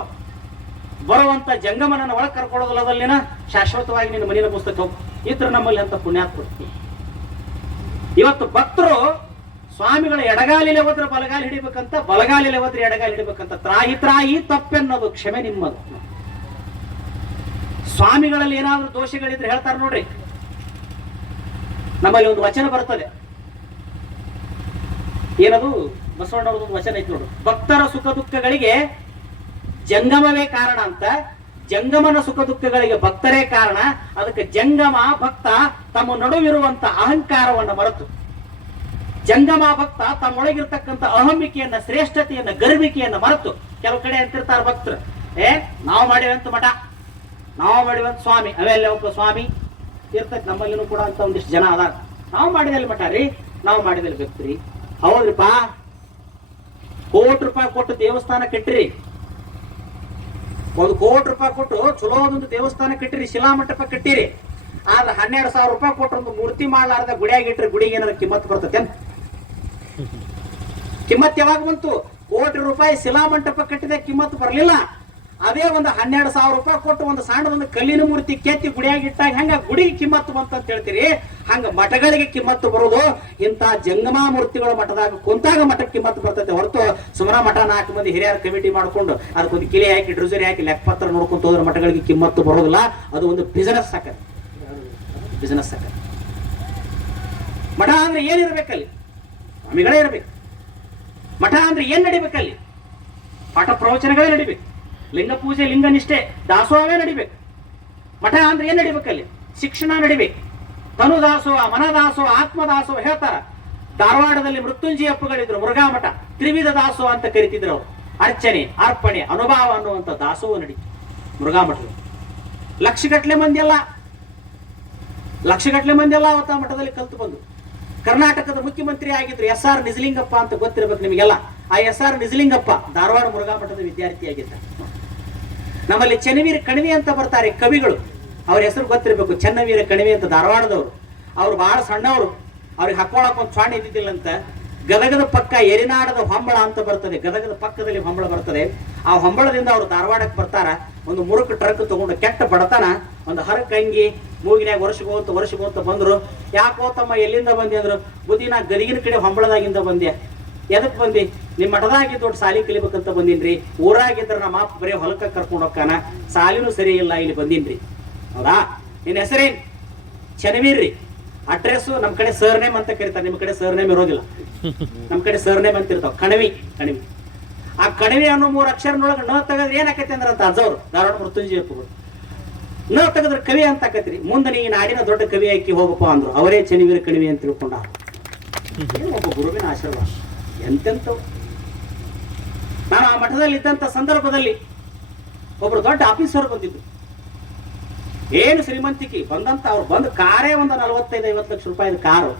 ಬರುವಂತ ಜಂಗಮನನ್ನ ಒಳಗೆ ಕರ್ಕೊಳ್ಳೋದಲ್ಲದಲ್ಲಿನ ಶಾಶ್ವತವಾಗಿ ನಿನ್ನ ಮನೆಯ ಪುಸ್ತಕ ಹೋಗ ಇದ್ರ ನಮ್ಮಲ್ಲಿ ಅಂತ ಪುಣ್ಯಾತ್ಮ. ಇವತ್ತು ಭಕ್ತರು ಸ್ವಾಮಿಗಳ ಎಡಗಾಲಿಲೆ ಹೋದ್ರೆ ಬಲಗಾಲಿ ಹಿಡಿಬೇಕಂತ, ಬಲಗಾಲಿಲೆ ಹೋದ್ರೆ ಎಡಗಾಲಿ ಹಿಡಿಬೇಕಂತ. ತ್ರಾಹಿ ತ್ರಾಹಿ ತಪ್ಪೆನ್ನೋದು, ಕ್ಷಮೆ ನಿಮ್ಮದು. ಸ್ವಾಮಿಗಳಲ್ಲಿ ಏನಾದ್ರೂ ದೋಷಗಳಿದ್ರೆ ಹೇಳ್ತಾರೆ ನೋಡ್ರಿ. ನಮ್ಮಲ್ಲಿ ಒಂದು ವಚನ ಬರ್ತದೆ, ಏನದು ಬಸವಣ್ಣವ್ರದೊಂದು ವಚನ ಐತಿ ನೋಡು, ಭಕ್ತರ ಸುಖ ದುಃಖಗಳಿಗೆ ಜಂಗಮವೇ ಕಾರಣ ಅಂತ, ಜಂಗಮನ ಸುಖ ದುಃಖಗಳಿಗೆ ಭಕ್ತರೇ ಕಾರಣ. ಅದಕ್ಕೆ ಜಂಗಮ ಭಕ್ತ ತಮ್ಮ ನಡುವಿರುವಂತ ಅಹಂಕಾರವನ್ನು ಮರೆತು, ಜಂಗಮ ಭಕ್ತ ತಮ್ಮೊಳಗಿರ್ತಕ್ಕಂಥ ಅಹಮಿಕೆಯನ್ನ, ಶ್ರೇಷ್ಠತೆಯನ್ನ, ಗರ್ವಿಕೆಯನ್ನ ಮರೆತು, ಕೆಲವು ಕಡೆ ಅಂತಿರ್ತಾರೆ ಭಕ್ತರು, ನಾವು ಮಾಡಿವಂತ ಮಠ, ನಾವು ಮಾಡಿವಂತ ಸ್ವಾಮಿ, ಅವೆಲ್ಲ ಒಬ್ಬ ಸ್ವಾಮಿ ಇರ್ತೈತಿ. ನಮ್ಮಲ್ಲಿನೂ ಕೂಡ ಅಂತ ಒಂದಿಷ್ಟು ಜನ ಅದಾರ, ನಾವು ಮಾಡಿದಲ್ಲಿ ಮಠ ರೀ, ನಾವು ಮಾಡಿದಲ್ಲಿ ಭಕ್ತರಿ. ಹೌದ್ರಿಪ್ಪ, ₹1,00,00,000 ಕೊಟ್ಟು ದೇವಸ್ಥಾನ ಕಟ್ಟಿರಿ, ₹1,00,00,000 ಕೊಟ್ಟು ಚಲೋ ಒಂದು ದೇವಸ್ಥಾನ ಕಟ್ಟಿರಿ, ಶಿಲಾಮಂಟಪ ಕಟ್ಟಿರಿ. ಆದ್ರೆ ₹12,000 ಕೊಟ್ಟು ಒಂದು ಮೂರ್ತಿ ಮಾಡ್ಲಾರ್ದ ಗುಡಿಯಾಗಿ ಇಟ್ರಿ, ಗುಡಿಗೆ ಏನಾದ್ರು ಕಿಮ್ಮತ್ ಬರ್ತೈತೆ? ಕಿಮ್ಮತ್ ಯಾವಾಗ ಬಂತು? ₹1,00,00,000 ಶಿಲಾಮಂಟಪ ಕಟ್ಟಿದೆ, ಕಿಮ್ಮತ್ ಬರಲಿಲ್ಲ. ಅದೇ ಒಂದು ₹12,000 ಕೊಟ್ಟು ಒಂದು ಸಣ್ಣದೊಂದು ಕಲ್ಲಿನ ಮೂರ್ತಿ ಕೆತ್ತಿ ಗುಡಿಯಾಗಿ ಇಟ್ಟಾಗ ಹಂಗ ಗುಡಿಗೆ ಕಿಮ್ಮತ್ತು ಬಂತ ಅಂತ ಹೇಳ್ತೀರಿ. ಹಂಗ ಮಠಗಳಿಗೆ ಕಿಮ್ಮತ್ತು ಬರುವುದು ಇಂಥ ಜಂಗಮಾ ಮೂರ್ತಿಗಳ ಮಠದಾಗ ಕುಂತಾಗ ಮಠಕ್ಕೆ ಕಿಮ್ಮತ್ತು ಬರ್ತೈತೆ ಹೊರತು, ಸುಮಾರು ಮಠ 4 ಮಂದಿ ಹಿರಿಯರ ಕಮಿಟಿ ಮಾಡ್ಕೊಂಡು ಅದಕ್ಕೊಂದು ಕಿಲಿ ಹಾಕಿ ಡ್ರೂಸರಿ ಹಾಕಿ ಲೆಕ್ಕಪತ್ರ ನೋಡ್ಕೊಂತ ಹೋದ್ರೆ ಮಠಗಳಿಗೆ ಕಿಮ್ಮತ್ತು ಬರೋದಿಲ್ಲ. ಅದು ಒಂದು ಬಿಸಿನೆಸ್ ಆಕತ್ತೆ, ಬಿಸಿನೆಸ್ ಆಕತ್ತೆ. ಮಠ ಅಂದ್ರೆ ಏನಿರ್ಬೇಕಲ್ಲಿ? ಸ್ವಾಮಿಗಳೇ ಇರ್ಬೇಕು. ಮಠ ಅಂದ್ರೆ ಏನ್ ನಡಿಬೇಕಲ್ಲಿ? ಪಾಠ ಪ್ರವಚನಗಳೇ ನಡಿಬೇಕು, ಲಿಂಗ ಪೂಜೆ, ಲಿಂಗ ನಿಷ್ಠೆ, ದಾಸೋಹವೇ ನಡಿಬೇಕು. ಮಠ ಅಂದ್ರೆ ಏನ್ ನಡಿಬೇಕಲ್ಲಿ? ಶಿಕ್ಷಣ ನಡಿಬೇಕು. ತನು ದಾಸೋಹ, ಮನ ದಾಸೋಹ, ಆತ್ಮ ದಾಸೋಹ ಹೇಳ್ತಾರ. ಧಾರವಾಡದಲ್ಲಿ ಮೃತ್ಯುಂಜಯ ಅಪ್ಪಗಳಿದ್ರು, ಮುರುಘಾ ಮಠ ತ್ರಿವಿಧ ದಾಸೋಹ ಅಂತ ಕರಿತಿದ್ರು ಅವರು. ಅರ್ಚನೆ, ಅರ್ಪಣೆ, ಅನುಭವ ಅನ್ನುವಂಥ ದಾಸೋಹ ನಡೀತು ಮುರುಘಾ ಮಠದಲ್ಲಿ. ಲಕ್ಷಗಟ್ಟಲೆ ಮಂದಿ ಅಲ್ಲ ಅವತ್ತ ಮಠದಲ್ಲಿ ಕಲ್ತು ಬಂದು ಕರ್ನಾಟಕದ ಮುಖ್ಯಮಂತ್ರಿ ಆಗಿದ್ರು SR ನಿಜಲಿಂಗಪ್ಪ ಅಂತ ಗೊತ್ತಿರಬೇಕು ನಿಮಗೆಲ್ಲ. ಆ SR ನಿಜಲಿಂಗಪ್ಪ ಧಾರವಾಡ ಮುರುಘಾ ಮಠದ ವಿದ್ಯಾರ್ಥಿಯಾಗಿದ್ದ. ನಮ್ಮಲ್ಲಿ ಚೆನ್ನವೀರ ಕಣಿವೆ ಅಂತ ಬರ್ತಾರೆ ಕವಿಗಳು, ಅವ್ರ ಹೆಸರು ಗೊತ್ತಿರಬೇಕು, ಚೆನ್ನವೀರ ಕಣಿವೆ ಅಂತ, ಧಾರವಾಡದವರು. ಅವ್ರು ಬಹಳ ಸಣ್ಣವರು, ಅವ್ರಿಗೆ ಹಾಕೊಳಕ್ ಒಂದು ಸ್ವಾಣಿ ಇದ್ದಿದ್ದಿಲ್ಲಂತ. ಗದಗದ ಪಕ್ಕ ಎರಿನಾಡದ ಹೊಂಬಳ ಅಂತ ಬರ್ತದೆ, ಗದಗದ ಪಕ್ಕದಲ್ಲಿ ಹೊಂಬಳ ಬರ್ತದೆ. ಆ ಹೊಂಬಳದಿಂದ ಅವರು ಧಾರವಾಡಕ್ಕೆ ಬರ್ತಾರ. ಒಂದು 3 ಟ್ರಕ್ ತಗೊಂಡು, ಕೆಟ್ಟ ಬಡತನ, ಒಂದು ಹರಕ ಅಂಗಿ, ಮೂಗಿನ್ಯಾಗ ವರ್ಷಗೋತ ಬಂದ್ರು. ಯಾಕೋ ತಮ್ಮ ಎಲ್ಲಿಂದ ಬಂದಿ ಅಂದ್ರು, ಬುದ್ಧಿ ನಾ ಗದಗಿನ ಕಡೆ ಹೊಂಬಳದಾಗಿಂದ ಬಂದೆ. ಎದಕ್ ಬಂದಿ? ನಿಮ್ಮ ಮಠದಾಗಿ ದೊಡ್ಡ ಸಾಲಿ ಕಲಿಬೇಕಂತ ಬಂದಿನ್ರಿ. ಊರಾಗಿದ್ರೆ ನಮ್ಮ ಅಪ್ಪ ಬರೀ ಹೊಲಕ್ಕ ಕರ್ಕೊಂಡು ಹೋಗ್ತಾನ, ಸಾಲಿನೂ ಸರಿ ಇಲ್ಲ, ಇಲ್ಲಿ ಬಂದಿನ್ರಿ. ಹೌದಾ? ನಿನ್ನ ಹೆಸರೇನ್? ಚೆನ್ನವೀರ್ರಿ. ಅಡ್ರೆಸ್ ನಮ್ಮ ಕಡೆ ಸರ್ನೇಮ್ ಅಂತ ಕರೀತಾರೆ, ನಿಮ್ಮ ಕಡೆ ಸರ್ನೇಮ್ ಇರೋದಿಲ್ಲ. ನಮ್ಮ ಕಡೆ ಸರ್ನೇಮ್ ಅಂತ ಇರ್ತಾವ. ಕಣವಿ. ಆ ಕಣವಿ ಅನ್ನೋ 3 ಅಕ್ಷರನೊಳಗೆ ನ ತೆಗದ್ರೆ ಏನಾಕೈತಿ ಅಂದ್ರೆ ಅಂತ ಅಜ್ಜವ್ರು, ಧಾರವಾಡ ಮೃತ್ಯುಂಜಯ ಅಪ್ಪಗಳು, ನ ತೆಗದ್ರೆ ಕವಿ ಅಂತ ಆಕತ್ರಿ. ಮುಂದೆ ನೀ ನಾಡಿನ ದೊಡ್ಡ ಕವಿ ಆಕಿ ಹೋಗಪ್ಪ ಅಂದ್ರು. ಅವರೇ ಚೆನ್ನವೀರ ಕಣಿವೆ ಅಂತ ತಿಳ್ಕೊಂಡ. ಒಬ್ಬ ಗುರುವಿನ ಆಶೀರ್ವಾದ ಎಂತೆಂತವು. ನಾನು ಆ ಮಠದಲ್ಲಿ ಇದ್ದಂತ ಸಂದರ್ಭದಲ್ಲಿ ಒಬ್ರು ದೊಡ್ಡ ಆಫೀಸರ್ ಬಂದಿದ್ದು, ಏನು ಶ್ರೀಮಂತಿಕೆ ಬಂದಂತ. ಅವ್ರು ಬಂದು ಕಾರೇ ಒಂದು 45-50 ಲಕ್ಷ ರೂಪಾಯಿದ ಕಾರು.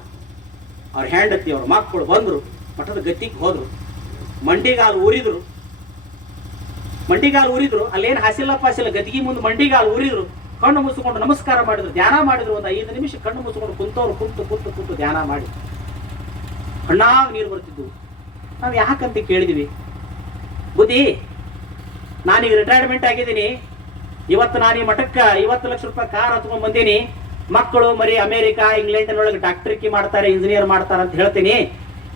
ಅವ್ರ ಹೆಂಡತಿ, ಅವ್ರ ಮಕ್ಕಳು ಬಂದ್ರು, ಮಠದ ಗತಿಗೆ ಹೋದ್ರು. ಮಂಡಿಗಾಲು ಊರಿದ್ರು. ಅಲ್ಲೇನು ಹಾಸಿಲ್ಲ ಗತಿಗೆ ಮುಂದೆ ಮಂಡಿಗಾಲು ಊರಿದ್ರು. ಕಣ್ಣು ಮುಚ್ಚಿಕೊಂಡು ನಮಸ್ಕಾರ ಮಾಡಿದ್ರು, ಧ್ಯಾನ ಮಾಡಿದ್ರು. ಒಂದು 5 ನಿಮಿಷ ಕಣ್ಣು ಮುಚ್ಚಿಕೊಂಡು ಕುಂತವ್ರು ಕುಂತು ಧ್ಯಾನ ಮಾಡಿ ಕಣ್ಣಾಗ ನೀರು ಬರ್ತಿದ್ವು. ನಾವು ಯಾಕಂತ ಕೇಳಿದ್ವಿ, ಬುದ್ಧಿ ನಾನೀಗ ರಿಟೈರ್ಮೆಂಟ್ ಆಗಿದ್ದೀನಿ, ಇವತ್ತು ನಾನು ಈ ಮಠಕ್ಕೆ 50 ಲಕ್ಷ ರೂಪಾಯಿ ಕಾರ್ ಹತ್ಕೊಂಡ್ ಬಂದೀನಿ. ಮಕ್ಕಳು ಮರಿ ಅಮೆರಿಕ, ಇಂಗ್ಲೆಂಡ್ನೊಳಗೆ ಡಾಕ್ಟರ್ಕಿ ಮಾಡ್ತಾರೆ, ಇಂಜಿನಿಯರ್ ಮಾಡ್ತಾರೆ ಅಂತ ಹೇಳ್ತೀನಿ.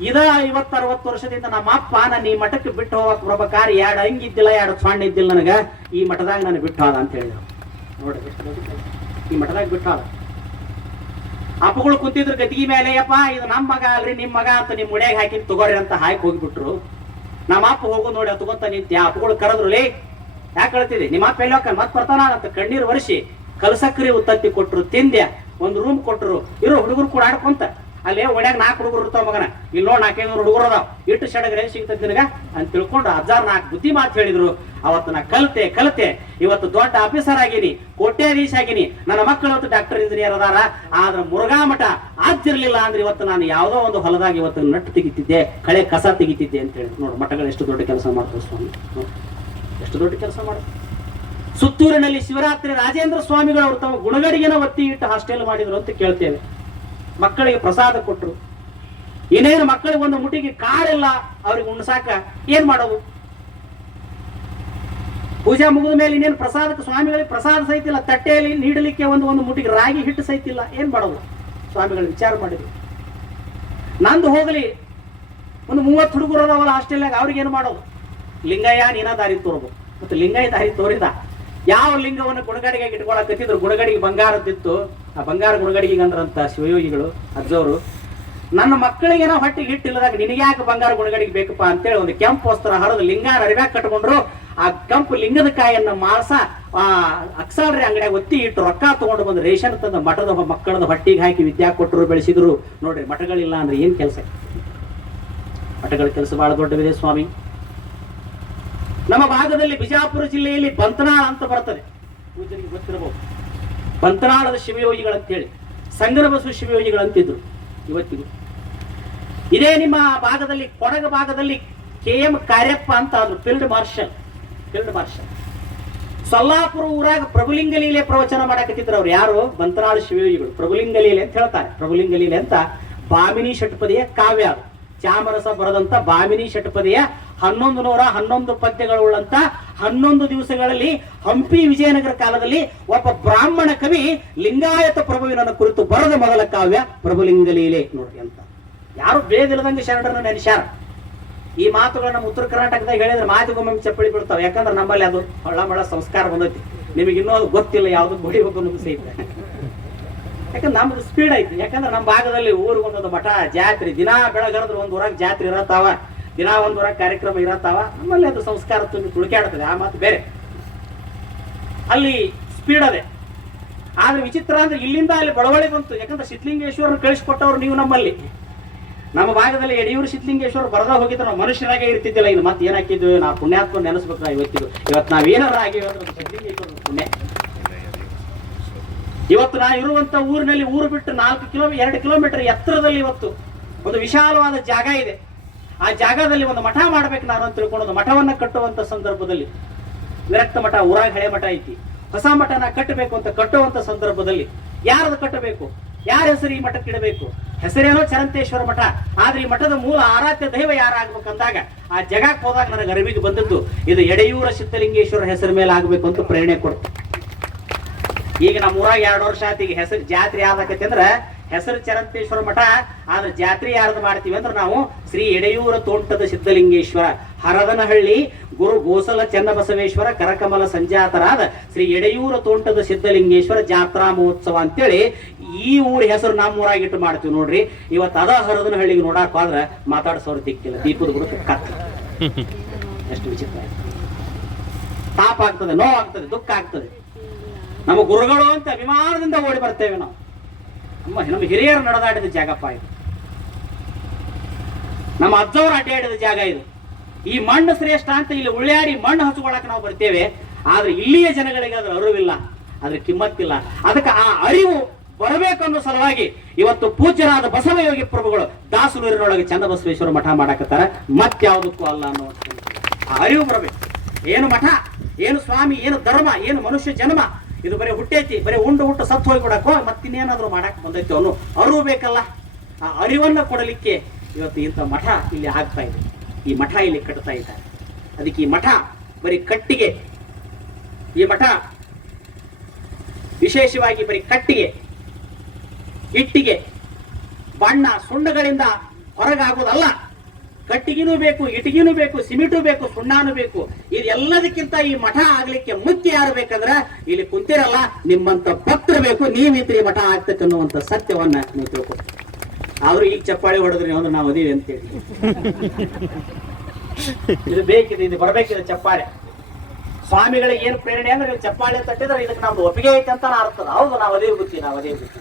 50-60 ವರ್ಷದಿಂದ ನಮ್ಮ ಅಪ್ಪ ನಾನು ಈ ಮಠಕ್ಕೆ ಬಿಟ್ಟು ಹೋಗಕ್ ಬರ್ಬೇಕಾದ್ರೆ 2 ಅಂಗಿ ಇದ್ದಿಲ್ಲ, 2 ಸಣ್ಣ ಇದ್ದಿಲ್ಲ, ನನಗ ಈ ಮಠದಾಗ ನಾನು ಬಿಟ್ಟು ಹೋದ ಅಂತ ಹೇಳಿದ್ರು. ನೋಡಿ ಈ ಮಠದಾಗ ಬಿಟ್ಟಾಳ. ಅಪ್ಪಗಳು ಕುಂತಿದ್ರು ಗತಿಗೆ ಮೇಲೆ, ಯಪ್ಪ ಇದು ನಮ್ಮ ಮಗ ಅಲ್ರಿ ನಿಮ್ ಮಗ ಅಂತ ನಿಮ್ ಮುಡಿಯಾಗ ಹಾಕಿ ತಗೋರಿ ಅಂತ ಹಾಕಿ ಹೋಗ್ಬಿಟ್ರು. ನಮ್ಮ ಅಪ್ಪ ಹೋಗೋದು ನೋಡಿ ತಗೊಂತ ನಿಂತ ಅಪ್ಪಗಳು ಕರೆದ್ರು, ಲೇ ಯಾಕೆ ಕಳ್ತಿದೆ ನಿಮ್ಮ ಅಪ್ಪ ಎಲ್ಲಿ ಹೋಗ್ತಾನೆ ಮತ್ ಬರ್ತಾನ ಅಂತ ಕಣ್ಣೀರು ವರ್ಷಿ ಕಲಸಕ್ರಿ ಉತ್ತತ್ತಿ ಕೊಟ್ರು, ತಿಂದ್ಯ, ಒಂದು ರೂಮ್ ಕೊಟ್ರು, ಇರೋ ಹುಡುಗರು ಕೂಡ ಆಡ್ಕೊಂತ. ಅಲ್ಲೇ ಒಡ್ಯಾಗ 4 ಹುಡುಗರು ಇರ್ತಾವ ಮಗನ, ಇಲ್ಲಿ ನೋಡಿ 400 ಹುಡುಗರು ಅದಾವ, ಇಟ್ಟು ಸಡಗರೆ ಸಿಗ್ತದೆ ನಿನಗ ಅಂತ ತಿಳ್ಕೊಂಡು ಅಜ್ಜಾರ್ 4 ಬುದ್ಧಿ ಮಾತು ಹೇಳಿದ್ರು. ಅವತ್ತು ನಾ ಕಲಿತೆ ಇವತ್ತು ದೊಡ್ಡ ಆಫೀಸರ್ ಆಗೀನಿ, ಕೋಟ್ಯಾಧೀಶ ಆಗೀನಿ, ನನ್ನ ಮಕ್ಕಳು ಇವತ್ತು ಡಾಕ್ಟರ್ ಇಂಜಿನಿಯರ್ ಅದಾರ. ಆದ್ರೆ ಮುರುಘಾ ಮಠ ಆಜ್ಜಿರ್ಲಿಲ್ಲ ಅಂದ್ರೆ ಇವತ್ತು ನಾನು ಯಾವುದೋ ಒಂದು ಹೊಲದಾಗ ಇವತ್ತು ನಟ್ಟು ತೆಗಿತಿದ್ದೆ, ಕಳೆ ಕಸ ತೆಗಿತಿದ್ದೆ ಅಂತ ಹೇಳಿ. ನೋಡಿ ಮಠಗಳು ಎಷ್ಟು ದೊಡ್ಡ ಕೆಲಸ ಮಾಡ್ತಾರೆ ಸ್ವಾಮಿ, ಎಷ್ಟು ದೊಡ್ಡ ಕೆಲಸ ಮಾಡ್ತಾರೆ. ಸುತ್ತೂರಿನಲ್ಲಿ ಶಿವರಾತ್ರಿ ರಾಜೇಂದ್ರ ಸ್ವಾಮಿಗಳು ಅವರು ತಮ್ಮ ಗುಣಗಡಿಗೆನ ಒತ್ತಿ ಇಟ್ಟು ಹಾಸ್ಟೆಲ್ ಮಾಡಿದ್ರು ಅಂತ ಕೇಳ್ತೇವೆ. ಮಕ್ಕಳಿಗೆ ಪ್ರಸಾದ ಕೊಟ್ಟರು. ಇನ್ನೇನು ಮಕ್ಕಳಿಗೆ ಒಂದು ಮುಟ್ಟಿಗೆ ಕಾರಿಲ್ಲ, ಅವ್ರಿಗೆ ಉಣ್ಸಾಕ ಏನ್ ಮಾಡೋದು? ಪೂಜಾ ಮುಗಿದ ಮೇಲೆ ಇನ್ನೇನು ಪ್ರಸಾದಕ್ಕೆ ಸ್ವಾಮಿಗಳಿಗೆ ಪ್ರಸಾದ ಸಹಿತಿಲ್ಲ, ತಟ್ಟೆಯಲ್ಲಿ ನೀಡಲಿಕ್ಕೆ ಒಂದು ಮುಟ್ಟಿಗೆ ರಾಗಿ ಹಿಟ್ಟು ಸಹಿತಿಲ್ಲ, ಏನ್ ಮಾಡೋದು? ಸ್ವಾಮಿಗಳು ವಿಚಾರ ಮಾಡಿದ್ರು. ನಂದು ಹೋಗಲಿ ಒಂದು 30 ಹುಡುಗರು ಅದಾವಲ್ಲ ಹಾಸ್ಟೆಲ್ನಾಗ, ಅವ್ರಿಗೆ ಏನು ಮಾಡೋದು? ಲಿಂಗಯ್ಯ ನೀನ ದಾರಿ ತೋರ್ಬೇಕು. ಮತ್ತು ಲಿಂಗಯ್ಯ ದಾರಿ ತೋರಿದ. ಯಾವ ಲಿಂಗವನ್ನು ಗುಣಗಡಿಗೆ ಇಟ್ಕೊಳಕತ್ತಿದ್ರು, ಗುಣಗಡಿಗೆ ಬಂಗಾರದಿತ್ತು. ಆ ಬಂಗಾರ ಗುಣಗಡಿಗೆ ಅಂದ್ರಂತ ಶಿವಯೋಗಿಗಳು ಅಜ್ಜವರು, ನನ್ನ ಮಕ್ಕಳಿಗೆ ನಾವು ಹೊಟ್ಟಿಗೆ ಹಿಟ್ಟಿಲ್ಲದಾಗ ನಿನಗ್ಯಾಕೆ ಬಂಗಾರ ಗುಣಗಡಿಗೆ ಬೇಕಪ್ಪ ಅಂತೇಳಿ ಒಂದು ಕೆಂಪು ವಸ್ತ್ರ ಹರಿದು ಲಿಂಗಾರ ಅರಿವ್ಯಾಗ ಕಟ್ಕೊಂಡ್ರು. ಆ ಕೆಂಪು ಲಿಂಗದ ಕಾಯಿಯನ್ನ ಮಾಂಸ ಅಕ್ಸಾಲ್ರಿ ಅಂಗಡಿಯಾಗ ಒತ್ತಿ ಇಟ್ಟು ರೊಕ್ಕ ತಗೊಂಡು ಬಂದು ರೇಷನ್ ತಂದ ಮಠದ ಮಕ್ಕಳದ ಹೊಟ್ಟಿಗೆ ಹಾಕಿ ವಿದ್ಯಾ ಕೊಟ್ಟರು, ಬೆಳೆಸಿದ್ರು. ನೋಡ್ರಿ ಮಠಗಳಿಲ್ಲ ಅಂದ್ರೆ ಏನ್ ಕೆಲಸ? ಮಠಗಳ ಕೆಲಸ ಬಹಳ ದೊಡ್ಡವಿದೆ ಸ್ವಾಮಿ. ನಮ್ಮ ಭಾಗದಲ್ಲಿ ಬಿಜಾಪುರ ಜಿಲ್ಲೆಯಲ್ಲಿ ಬಂತನಾಳ ಅಂತ ಬರ್ತದೆ, ಪೂಜರಿಗೆ ಗೊತ್ತಿರಬಹುದು. ಬಂತನಾಳದ ಶಿವಯೋಗಿಗಳಂತೇಳಿ ಸಂಗನ ಬಸವ ಶಿವಯೋಗಿಗಳಂತಿದ್ರು. ಇವತ್ತಿಗೂ ಇದೇ ನಿಮ್ಮ ಭಾಗದಲ್ಲಿ ಕೊಡಗು ಭಾಗದಲ್ಲಿ KM ಕಾರ್ಯಪ್ಪ ಅಂತ ಆದ್ರು, ಫೀಲ್ಡ್ ಮಾರ್ಷಲ್. ಸೊಲ್ಲಾಪುರ ಊರಾಗ ಪ್ರಭುಲಿಂಗ ಲೀಲೆ ಪ್ರವಚನ ಮಾಡಕತ್ತಿದ್ರು. ಅವ್ರು ಯಾರು? ಬಂತನಾಳ ಶಿವಯೋಗಿಗಳು. ಪ್ರಭುಲಿಂಗ ಲೀಲೆ ಅಂತ ಹೇಳ್ತಾರೆ. ಪ್ರಭುಲಿಂಗ ಲೀಲೆ ಅಂತ ಬಾಮಿನಿ ಷಟ್ಪದಿಯ ಕಾವ್ಯ ಅದು. ಚಾಮರಸ ಬರೆದಂತ ಬಾಮಿನಿ ಷಟ್ಪದಿಯ 1111 ಪದ್ಯಗಳುಳ್ಳಂತ 11 ದಿವಸಗಳಲ್ಲಿ ಹಂಪಿ ವಿಜಯನಗರ ಕಾಲದಲ್ಲಿ ಒಬ್ಬ ಬ್ರಾಹ್ಮಣ ಕವಿ ಲಿಂಗಾಯತ ಪ್ರಭುವಿನ ಕುರಿತು ಬರೆದ ಮೊದಲ ಕಾವ್ಯ ಪ್ರಭುಲಿಂಗ ಲೀಲೆ. ನೋಡಿ ಅಂತ ಯಾರು ಬೇದಿಲ್ಲದಂಗೆ ಶರಣರನ್ನ ನೆನೆಸ್ಯಾರ. ಈ ಮಾತುಗಳು ನಮ್ಮ ಉತ್ತರ ಕರ್ನಾಟಕದಾಗ ಹೇಳಿದ್ರೆ ಮಾತಿಗೊಮ್ಮೆ ಚಪ್ಪಳಿ ಬಿಡ್ತಾವೆ. ಯಾಕಂದ್ರೆ ನಮ್ಮಲ್ಲಿ ಅದು ಹೊಳ್ಳಮಳ ಸಂಸ್ಕಾರ ಬಂದೈತಿ. ನಿಮಗೆ ಇನ್ನೂ ಅದು ಗೊತ್ತಿಲ್ಲ ಯಾವ್ದು ಬಡಿಬೇಕು ಅನ್ನೋದು ಸಹಿತ. ಯಾಕಂದ್ರೆ ನಮ್ದು ಸ್ಪೀಡ್ ಐತಿ. ಯಾಕಂದ್ರೆ ನಮ್ಮ ಭಾಗದಲ್ಲಿ ಊರಿಗೊಂದೊಂದು ಮಠ, ಜಾತ್ರೆ, ದಿನಾ ಬೆಳಗರದ್ರೆ ಒಂದು ಊರಾಗ ಜಾತ್ರೆ ಇರತ್ತಾವ, ದಿನಾ ಒಂದು ಊರಾಗ ಕಾರ್ಯಕ್ರಮ ಇರತ್ತಾವ. ನಮ್ಮಲ್ಲಿ ಅದು ಸಂಸ್ಕಾರ ತುಳುಕಾಡ್ತದೆ, ಆ ಮಾತು ಬೇರೆ. ಅಲ್ಲಿ ಸ್ಪೀಡ್ ಅದೇ. ಆದ್ರೆ ವಿಚಿತ್ರ ಅಂದ್ರೆ ಇಲ್ಲಿಂದ ಅಲ್ಲಿ ಬಡವಳಿ ಬಂತು. ಯಾಕಂದ್ರೆ ಸಿದ್ಧಲಿಂಗೇಶ್ವರನ ಕಳಿಸ್ಕೊಟ್ಟವ್ರು ನೀವು. ನಮ್ಮಲ್ಲಿ ನಮ್ಮ ಭಾಗದಲ್ಲಿ ಯಡಿಯೂರು ಸಿದ್ಧಲಿಂಗೇಶ್ವರ ಬರದ ಹೋಗಿದ್ರು, ನಾವು ಮನುಷ್ಯರಾಗೆ ಇರ್ತಿದ್ದಿಲ್ಲ. ಇನ್ನು ಮತ್ತೆ ಏನ್ ಹಾಕಿದ್ವಿ ನಾವು? ಪುಣ್ಯಾತ್ಮ ನೆನೆಸ್ಬೇಕು. ಇವತ್ತು ನಾವೇನಾರ ಆಗಿವೆ ಅಂದ್ರೆ ಸಿದ್ಧಲಿಂಗೇಶ್ವರ ಪುಣ್ಯ. ಇವತ್ತು ನಾ ಇರುವಂತ ಊರಿನಲ್ಲಿ ಊರು ಬಿಟ್ಟು 2 ಕಿಲೋಮೀಟರ್ ಎತ್ತರದಲ್ಲಿ ಇವತ್ತು ಒಂದು ವಿಶಾಲವಾದ ಜಾಗ ಇದೆ. ಆ ಜಾಗದಲ್ಲಿ ಒಂದು ಮಠ ಮಾಡ್ಬೇಕು ನಾನು ಅಂತ ತಿಳ್ಕೊಂಡು ಒಂದು ಮಠವನ್ನ ಕಟ್ಟುವಂತ ಸಂದರ್ಭದಲ್ಲಿ, ವಿರಕ್ತ ಮಠ ಊರಾಗ ಹಳೆ ಮಠ ಐತಿ, ಹೊಸ ಮಠನ ಕಟ್ಟಬೇಕು ಅಂತ ಕಟ್ಟುವಂತ ಸಂದರ್ಭದಲ್ಲಿ ಯಾರದು ಕಟ್ಟಬೇಕು? ಯಾರ ಹೆಸರು ಈ ಮಠಕ್ಕೆ ಇಡಬೇಕು? ಹೆಸರೇನೋ ಚರಂತೇಶ್ವರ ಮಠ, ಆದ್ರೆ ಈ ಮಠದ ಮೂಲ ಆರಾಧ್ಯ ದೈವ ಯಾರಾಗ್ಬೇಕಂದಾಗ ಆ ಜಗಕ್ಕೆ ಹೋದಾಗ ನನಗೆ ಅರಿವಿಗೆ ಬಂದದ್ದು ಇದು ಯಡಿಯೂರ ಸಿದ್ಧಲಿಂಗೇಶ್ವರ ಹೆಸರು ಮೇಲೆ ಆಗ್ಬೇಕು ಅಂತ ಪ್ರೇರಣೆ ಕೊಡ್ತು. ಈಗ ನಮ್ಮ ಊರಾಗ 2 ವರ್ಷ ಆಯ್ತು. ಈಗ ಹೆಸರು ಜಾತ್ರೆ ಯಾವ್ದಾಕೈತಿ ಅಂದ್ರೆ ಹೆಸರು ಚರಂತೇಶ್ವರ ಮಠ, ಆದ್ರೆ ಜಾತ್ರೆ ಯಾರ್ದು ಮಾಡ್ತೀವಿ ಅಂದ್ರೆ ನಾವು ಶ್ರೀ ಯಡಿಯೂರ ತೋಂಟದ ಸಿದ್ಧಲಿಂಗೇಶ್ವರ ಹರದನಹಳ್ಳಿ ಗುರು ಗೋಸಲ ಚನ್ನಬಸವೇಶ್ವರ ಕರಕಮಲ ಸಂಜಾತರಾದ ಶ್ರೀ ಯಡಿಯೂರ ತೋಂಟದ ಸಿದ್ಧಲಿಂಗೇಶ್ವರ ಜಾತ್ರಾ ಮಹೋತ್ಸವ ಅಂತೇಳಿ ಈ ಊರ ಹೆಸರು ನಮ್ಮ ಊರಾಗಿಟ್ಟು ಮಾಡ್ತೀವಿ ನೋಡ್ರಿ. ಇವತ್ತು ಅದ ಹರದನಹಳ್ಳಿಗೆ ನೋಡಕ್ ಹೋದ್ರೆ ಮಾತಾಡ್ಸೋರು ದಿಕ್ಕಿಲ್ಲ, ದೀಪದ ಗುರುತು ಕತ್ತ. ಎಷ್ಟು ವಿಚಿತ್ರ! ತಾಪ ಆಗ್ತದೆ, ನೋವಾಗ್ತದೆ, ದುಃಖ ಆಗ್ತದೆ. ನಮ್ಮ ಗುರುಗಳು ಅಂತ ಅಭಿಮಾನದಿಂದ ಓಡಿ ಬರ್ತೇವೆ ನಾವು. ನಮ್ಮ ಹಿರಿಯರು ನಡೆದಾಡಿದ ಜಾಗಪ್ಪ ಇದು. ನಮ್ಮ ಅಜ್ಜವರು ಅಡ್ಡಾಡಿದ ಜಾಗ ಇದು. ಈ ಮಣ್ಣು ಶ್ರೇಷ್ಠ ಅಂತ ಇಲ್ಲಿ ಉಳ್ಳಾಡಿ ಮಣ್ಣು ಹಚ್ಕೊಳಕ್ ನಾವು ಬರ್ತೇವೆ. ಆದ್ರೆ ಇಲ್ಲಿಯ ಜನಗಳಿಗೆ ಅದ್ರ ಅರಿವಿಲ್ಲ, ಅದ್ರ ಕಿಮ್ಮತ್ತಿಲ್ಲ. ಅದಕ್ಕೆ ಆ ಅರಿವು ಬರಬೇಕನ್ನೋ ಸಲುವಾಗಿ ಇವತ್ತು ಪೂಜ್ಯರಾದ ಬಸವಯೋಗಿ ಪ್ರಭುಗಳು ದಾಸನೂರಿನೊಳಗೆ ಚನ್ನಬಸವೇಶ್ವರ ಮಠ ಮಾಡಾಕತ್ತಾರ. ಮತ್ಯಾವುದಕ್ಕೂ ಅಲ್ಲ ಅನ್ನೋ ಆ ಅರಿವು ಬರಬೇಕು. ಏನು ಮಠ, ಏನು ಸ್ವಾಮಿ, ಏನು ಧರ್ಮ, ಏನು ಮನುಷ್ಯ ಜನ್ಮ, ಇದು ಬರೀ ಹುಟ್ಟೈತಿ, ಬರೀ ಉಂಡು ಹುಟ್ಟು ಸತ್ತು ಹೋಗ್ಬಿಡಕ್ಕೋ ಮತ್ತಿನ್ನೇನಾದ್ರೂ ಮಾಡಕ್ ಬಂದೈತಿ ಅನ್ನೋ ಅರಿವು ಬೇಕಲ್ಲ. ಆ ಅರಿವನ್ನ ಕೊಡಲಿಕ್ಕೆ ಇವತ್ತು ಇಂಥ ಮಠ ಇಲ್ಲಿ ಆಗ್ತಾ ಇದೆ. ಈ ಮಠ ಇಲ್ಲಿ ಕಟ್ತಾ ಇದ್ದಾರೆ. ಅದಕ್ಕೆ ಈ ಮಠ ಬರೀ ಕಟ್ಟಿಗೆ, ಈ ಮಠ ವಿಶೇಷವಾಗಿ ಬರೀ ಕಟ್ಟಿಗೆ, ಇಟ್ಟಿಗೆ, ಬಣ್ಣ, ಸುಣ್ಣಗಳಿಂದ ಹೊರಗಾಗೋದಲ್ಲ. ಕಟ್ಟಿಗೆನೂ ಬೇಕು, ಇಟಿಗೆನೂ ಬೇಕು, ಸಿಮೆಂಟು ಬೇಕು, ಸುಣ್ಣಾನು ಬೇಕು. ಇದೆಲ್ಲದಕ್ಕಿಂತ ಈ ಮಠ ಆಗ್ಲಿಕ್ಕೆ ಮುಖ್ಯ ಯಾರು ಬೇಕಂದ್ರ ಇಲ್ಲಿ ಕುಂತಿರಲ್ಲ ನಿಮ್ಮಂತ ಭಕ್ತರು ಬೇಕು. ನೀವಿದ್ರಿ ಮಠ ಆಗ್ತೈತೆ ಅನ್ನುವಂತ ಸತ್ಯವನ್ನ ನೀವು ತಿಳ್ಕೊತೀವಿ. ಆದ್ರೂ ಈಗ ಚಪ್ಪಾಳಿ ಹೊಡೆದ್ರಿ ಅಂದ್ರೆ ನಾವು ಅದೀವಿ ಅಂತೇಳಿ ಇದು ಬೇಕಿದೆ, ಇದು ಬರಬೇಕಿದೆ ಚಪ್ಪಾಳೆ. ಸ್ವಾಮಿಗಳಿಗೆ ಏನು ಪ್ರೇರಣೆ ಅಂದ್ರೆ ನೀವು ಚಪ್ಪಾಳೆ ತಟ್ಟಿದ್ರೆ ಇದಕ್ಕೆ ನಮ್ದು ಒಪ್ಪಿಗೆ ಐತೆ ಅಂತ ಅರ್ಥದ. ಹೌದು, ನಾವು ಅದೇ ಬುದ್ಧಿ, ನಾವು ಅದೇ ಬುದ್ಧಿ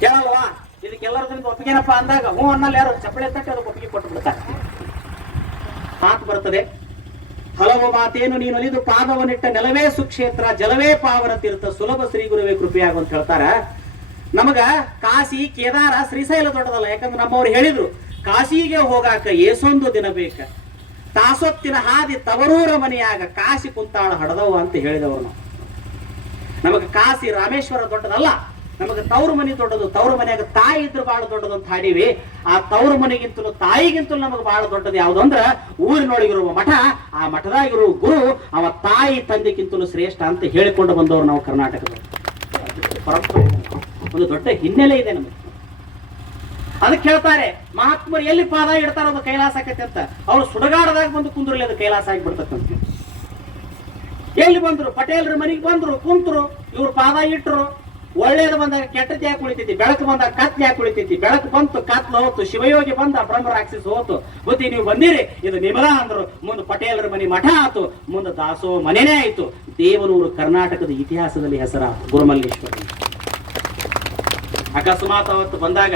ಕೇಳಲ್ವಾ? ಇದಕ್ಕೆಲ್ಲರದಿಂದ ಒಪ್ಪಿಗೆನಪ್ಪ ಅಂದಾಗ ಹ್ಞೂ ಅನ್ನಲ್ಲಿ ಯಾರು ಚಪ್ಪಾಳೆ ತಟ್ಟಿ ಅದಕ್ಕೆ ಒಪ್ಪಿಗೆ ಕೊಟ್ಟು ಬಿಡ್ತಾರೆ. ಮಾತು ಬರ್ತದೆ, ಹಲವು ಮಾತೇನು ನೀನು ಅಲಿದು ಪಾದವನ್ನಿಟ್ಟ ನೆಲವೇ ಸುಕ್ಷೇತ್ರ, ಜಲವೇ ಪಾವನ ತೀರ್ಥ, ಸುಲಭ ಶ್ರೀ ಗುರುವೇ ಕೃಪೆಯಾಗು ಅಂತ ಹೇಳ್ತಾರ. ನಮಗ ಕಾಶಿ, ಕೇದಾರ, ಶ್ರೀಶೈಲ ದೊಡ್ಡದಲ್ಲ. ಯಾಕಂದ್ರೆ ನಮ್ಮವ್ರು ಹೇಳಿದ್ರು ಕಾಶಿಗೆ ಹೋಗಾಕ ಏಸೊಂದು ದಿನ ಬೇಕ, ತಾಸೊತ್ತಿನ ಹಾದಿ ತವರೂರ ಮನೆಯಾಗ ಕಾಶಿ ಕುಂತಾಳ ಹಡದವ ಅಂತ ಹೇಳಿದವರು ನಾವು. ನಮಗ ಕಾಶಿ ರಾಮೇಶ್ವರ ದೊಡ್ಡದಲ್ಲ, ನಮಗ ತವ್ರ ಮನೆ ದೊಡ್ಡದು. ತವ್ರ ಮನೆಯಾಗ ತಾಯಿ ಇದ್ರು ಬಹಳ ದೊಡ್ಡದು ಅಂತ ಹಾಡಿವಿ. ಆ ತವ್ರ ಮನೆಗಿಂತಲೂ ತಾಯಿಗಿಂತಲೂ ನಮಗೆ ಬಹಳ ದೊಡ್ಡದು ಯಾವುದು ಅಂದ್ರ ಊರಿನೊಳಗಿರುವ ಮಠ. ಆ ಮಠದಾಗಿರುವ ಗುರು ಅವ ತಾಯಿ ತಂದೆಗಿಂತಲೂ ಶ್ರೇಷ್ಠ ಅಂತ ಹೇಳಿಕೊಂಡು ಬಂದವರು ನಾವು ಕರ್ನಾಟಕದಲ್ಲಿ. ಪರಂಪರೆ ಒಂದು ದೊಡ್ಡ ಹಿನ್ನೆಲೆ ಇದೆ ನಮಗೆ. ಅದಕ್ಕೆ ಹೇಳ್ತಾರೆ ಮಹಾತ್ಮರು ಎಲ್ಲಿ ಪಾದ ಇಡ್ತಾರ ಅದು ಕೈಲಾಸ ಆಕೈತೆ ಅಂತ. ಅವ್ರು ಸುಡಗಾಡದಾಗ ಬಂದು ಕುಂದ್ರಲ್ಲಿ ಅದು ಕೈಲಾಸ ಆಗಿಬಿಡ್ತಕ್ಕಂಥ. ಎಲ್ಲಿ ಬಂದ್ರು? ಪಟೇಲ್ರ ಮನೆಗೆ ಬಂದ್ರು, ಕುಂತರು, ಇವ್ರು ಪಾದ ಇಟ್ರು. ಒಳ್ಳೇದು ಬಂದಾಗ ಕೆಟ್ಟದ್ದು ಯಾಕೆ ಉಳಿತೈತಿ, ಬೆಳಕು ಬಂದಾಗ ಕತ್ಲು ಯಾಕೆ ಉಳಿತೈತಿ? ಬೆಳಕು ಬಂತು, ಕತ್ಲು ಹೋತು, ಶಿವಯೋಗಿ ಬಂದ, ಬ್ರಹ್ಮ ರಾಕ್ಷಸ ಹೋತು. ಬುದ್ಧಿ ನೀವು ಬಂದಿರಿ, ಇದು ನಿಮಲ ಅಂದ್ರು. ಮುಂದೆ ಪಟೇಲರ ಮನೆ ಮಠ ಆತು, ಮುಂದೆ ದಾಸೋ ಮನೆನೇ ಆಯ್ತು. ದೇವನೂರು ಕರ್ನಾಟಕದ ಇತಿಹಾಸದಲ್ಲಿ ಹೆಸರಾತು ಗುರುಮಲ್ಲೇಶ್ವರ. ಅಕಸ್ಮಾತ್ ಅವತ್ತು ಬಂದಾಗ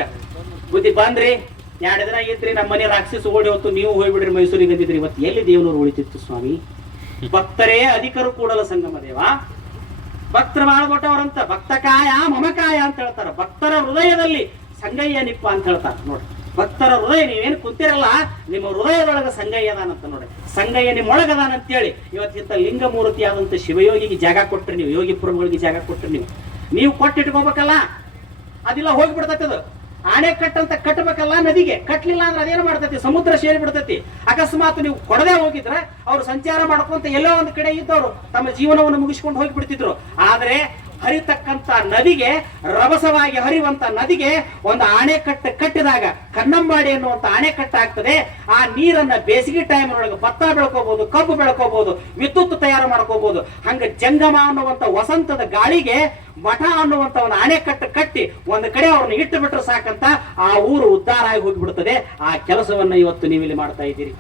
ಬುದ್ಧಿ ಬಂದ್ರಿ, 2 ದಿನ ಇದ್ರಿ, ನಮ್ಮ ಮನೆ ರಾಕ್ಷಸ ಓಡಿ ಹೊತ್ತು ನೀವು ಹೋಗ್ಬಿಡ್ರಿ ಮೈಸೂರಿಗೆ ಅಂದಿದ್ರಿ. ಇವತ್ತು ಎಲ್ಲಿ ದೇವನೂರು ಉಳಿತಿತ್ತು ಸ್ವಾಮಿ? ಭಕ್ತರೇ ಅಧಿಕರು ಕೂಡಲ ಸಂಗಮ ದೇವ. ಭಕ್ತರ ಮಾಡ್ಕೊಟ್ಟವ್ರಂತ ಭಕ್ತಕಾಯ ಮಮಕಾಯ ಅಂತ ಹೇಳ್ತಾರ. ಭಕ್ತರ ಹೃದಯದಲ್ಲಿ ಸಂಗಯ್ಯ ನಿಪ್ಪ ಅಂತ ಹೇಳ್ತಾರ. ನೋಡಿ, ಭಕ್ತರ ಹೃದಯ ನೀವೇನು ಕುಂತಿರಲ್ಲ, ನಿಮ್ಮ ಹೃದಯದೊಳಗ ಸಂಗಯ್ಯ ಅದಾನಂತ. ನೋಡಿ, ಸಂಗಯ್ಯ ನಿಮ್ಮೊಳಗದಾನ ಅಂತೇಳಿ ಇವತ್ತಿಂತ ಲಿಂಗಮೂರ್ತಿ ಆದಂತ ಶಿವಯೋಗಿಗೆ ಜಾಗ ಕೊಟ್ರಿ ನೀವು, ಯೋಗಿ ಪ್ರಭುಗಳಿಗೆ ಜಾಗ ಕೊಟ್ರಿ ನೀವು ಕೊಟ್ಟಿಟ್ಕೋಬೇಕಲ್ಲ. ಅದಿಲ್ಲ ಹೋಗ್ಬಿಡ್ತೈತಿ. ಅದು ಆಣೆಕಟ್ಟು ಅಂತ ಕಟ್ಟಬೇಕಲ್ಲ, ನದಿಗೆ ಕಟ್ಲಿಲ್ಲ ಅಂದ್ರೆ ಅದೇನು ಮಾಡ್ತೈತಿ? ಸಮುದ್ರ ಸೇರಿ ಬಿಡ್ತೈತಿ. ಅಕಸ್ಮಾತ್ ನೀವು ಕೊಡದೆ ಹೋಗಿದ್ರೆ ಅವ್ರು ಸಂಚಾರ ಮಾಡ್ಕೊಂತ ಎಲ್ಲೋ ಒಂದು ಕಡೆ ಇದ್ದವ್ರು ತಮ್ಮ ಜೀವನವನ್ನು ಮುಗಿಸ್ಕೊಂಡು ಹೋಗಿಬಿಡ್ತಿದ್ರು. ಆದ್ರೆ ಹರಿತಕ್ಕಂತ ನದಿಗೆ, ರಭಸವಾಗಿ ಹರಿಯುವಂತ ನದಿಗೆ ಒಂದು ಅಣೆಕಟ್ಟು ಕಟ್ಟಿದಾಗ ಕನ್ನಂಬಾಡಿ ಅನ್ನುವಂತ ಅಣೆಕಟ್ಟು ಆಗ್ತದೆ. ಆ ನೀರನ್ನ ಬೇಸಿಗೆ ಟೈಮ್ ಒಳಗೆ ಭತ್ತ ಬೆಳ್ಕೋಬಹುದು, ಕಬ್ಬು ಬೆಳ್ಕೋಬಹುದು, ವಿದ್ಯುತ್ ತಯಾರು ಮಾಡ್ಕೋಬಹುದು. ಹಂಗ ಜಂಗಮ ಅನ್ನುವಂತ ವಸಂತದ ಗಾಳಿಗೆ ಮಠ ಅನ್ನುವಂತ ಒಂದು ಅಣೆಕಟ್ಟು ಕಟ್ಟಿ ಒಂದು ಕಡೆ ಅವ್ರನ್ನ ಇಟ್ಟು ಬಿಟ್ರೆ ಸಾಕಂತ ಆ ಊರು ಉದ್ಧಾರ ಆಗಿ ಹೋಗಿಬಿಡ್ತದೆ. ಆ ಕೆಲಸವನ್ನ ಇವತ್ತು ನೀವು ಇಲ್ಲಿ ಮಾಡ್ತಾ ಇದ್ದೀರಿ,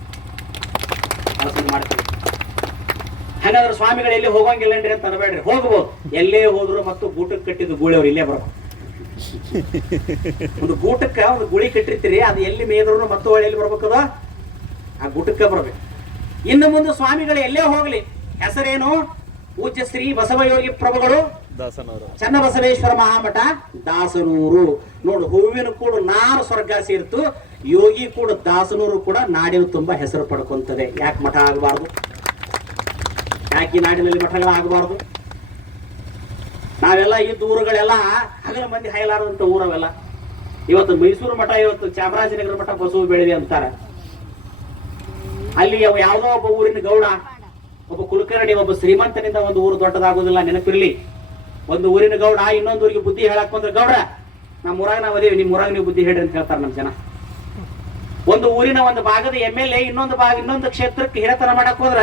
ಮಾಡ್ತೀರಿ. ಹಾಗಾದ್ರೆ ಸ್ವಾಮಿಗಳು ಎಲ್ಲಿ ಹೋಗಂಗಿಲ್ಲನ್ರಿ ಅಂತ ಅನ್ಬೇಡ್ರಿ, ಹೋಗ್ಬೋದು. ಎಲ್ಲೇ ಹೋದ್ರು ಮತ್ತು ಗೂಟಕ್ಕೆ ಕಟ್ಟಿದ್ದು ಗೂಳಿಯವ್ರು ಇಲ್ಲೇ ಬರೋ. ಒಂದು ಗೂಟಕ್ಕ ಒಂದು ಗುಳಿ ಕಟ್ಟಿರ್ತೀರಿ, ಅದು ಎಲ್ಲಿ ಮೇದ್ರು ಮತ್ತು ಎಲ್ಲಿ ಬರ್ಬೇಕದ ಆ ಗೂಟಕ್ಕೆ ಬರ್ಬೇಕು. ಇನ್ನು ಮುಂದೆ ಸ್ವಾಮಿಗಳು ಎಲ್ಲೇ ಹೋಗ್ಲಿ, ಹೆಸರೇನು? ಪೂಜ್ಯ ಶ್ರೀ ಬಸವಯೋಗಿ ಪ್ರಭುಗಳು ಚನ್ನಬಸವೇಶ್ವರ ಮಹಾಮಠ ದಾಸನೂರು. ನೋಡು, ಹೂವಿನ ಕೂಡ ನಾರು ಸ್ವರ್ಗ ಸೇರ್ತು, ಯೋಗಿ ಕೂಡ ದಾಸನೂರು ಕೂಡ ನಾಡಿನ ತುಂಬಾ ಹೆಸರು ಪಡ್ಕೊಂತದೆ. ಯಾಕೆ ಮಠ ಆಗಬಾರ್ದು? ಯಾಕೆ ಈ ನಾಡಿನಲ್ಲಿ ಮಠಗಳಾಗಬಾರ್ದು? ನಾವೆಲ್ಲ ಇದ್ದ ಊರುಗಳೆಲ್ಲ ಹಗಲ ಮಂದಿ ಹೈಲಾರದಂತ ಊರವೆಲ್ಲ. ಇವತ್ತು ಮೈಸೂರು ಮಠ, ಇವತ್ತು ಚಾಮರಾಜನಗರ ಮಠ ಬಸವ ಬೆಳವಿ ಅಂತಾರ. ಅಲ್ಲಿ ಯಾವುದೋ ಒಬ್ಬ ಊರಿನ ಗೌಡ, ಒಬ್ಬ ಕುಲಕರ್ಣಿ, ಒಬ್ಬ ಶ್ರೀಮಂತನಿಂದ ಒಂದು ಊರು ದೊಡ್ಡದಾಗುದಿಲ್ಲ. ನೆನಪಿರ್ಲಿ, ಒಂದು ಊರಿನ ಗೌಡ ಇನ್ನೊಂದು ಊರಿಗೆ ಬುದ್ಧಿ ಹೇಳಕ್ ಬಂದ್ರೆ, ಗೌಡ ನಮ್ಮ ಊರಾಗ ನಾವು ಅದೇವಿ, ನಿಮ್ ಊರಾಗ ನೀವು ಬುದ್ಧಿ ಹೇಳ್ರಿ ಅಂತ ಹೇಳ್ತಾರೆ ನಮ್ಮ ಜನ. ಒಂದು ಊರಿನ ಒಂದು ಭಾಗದ MLA ಇನ್ನೊಂದು ಕ್ಷೇತ್ರಕ್ಕೆ ಹಿರತನ ಮಾಡಕ್ ಹೋದ್ರ,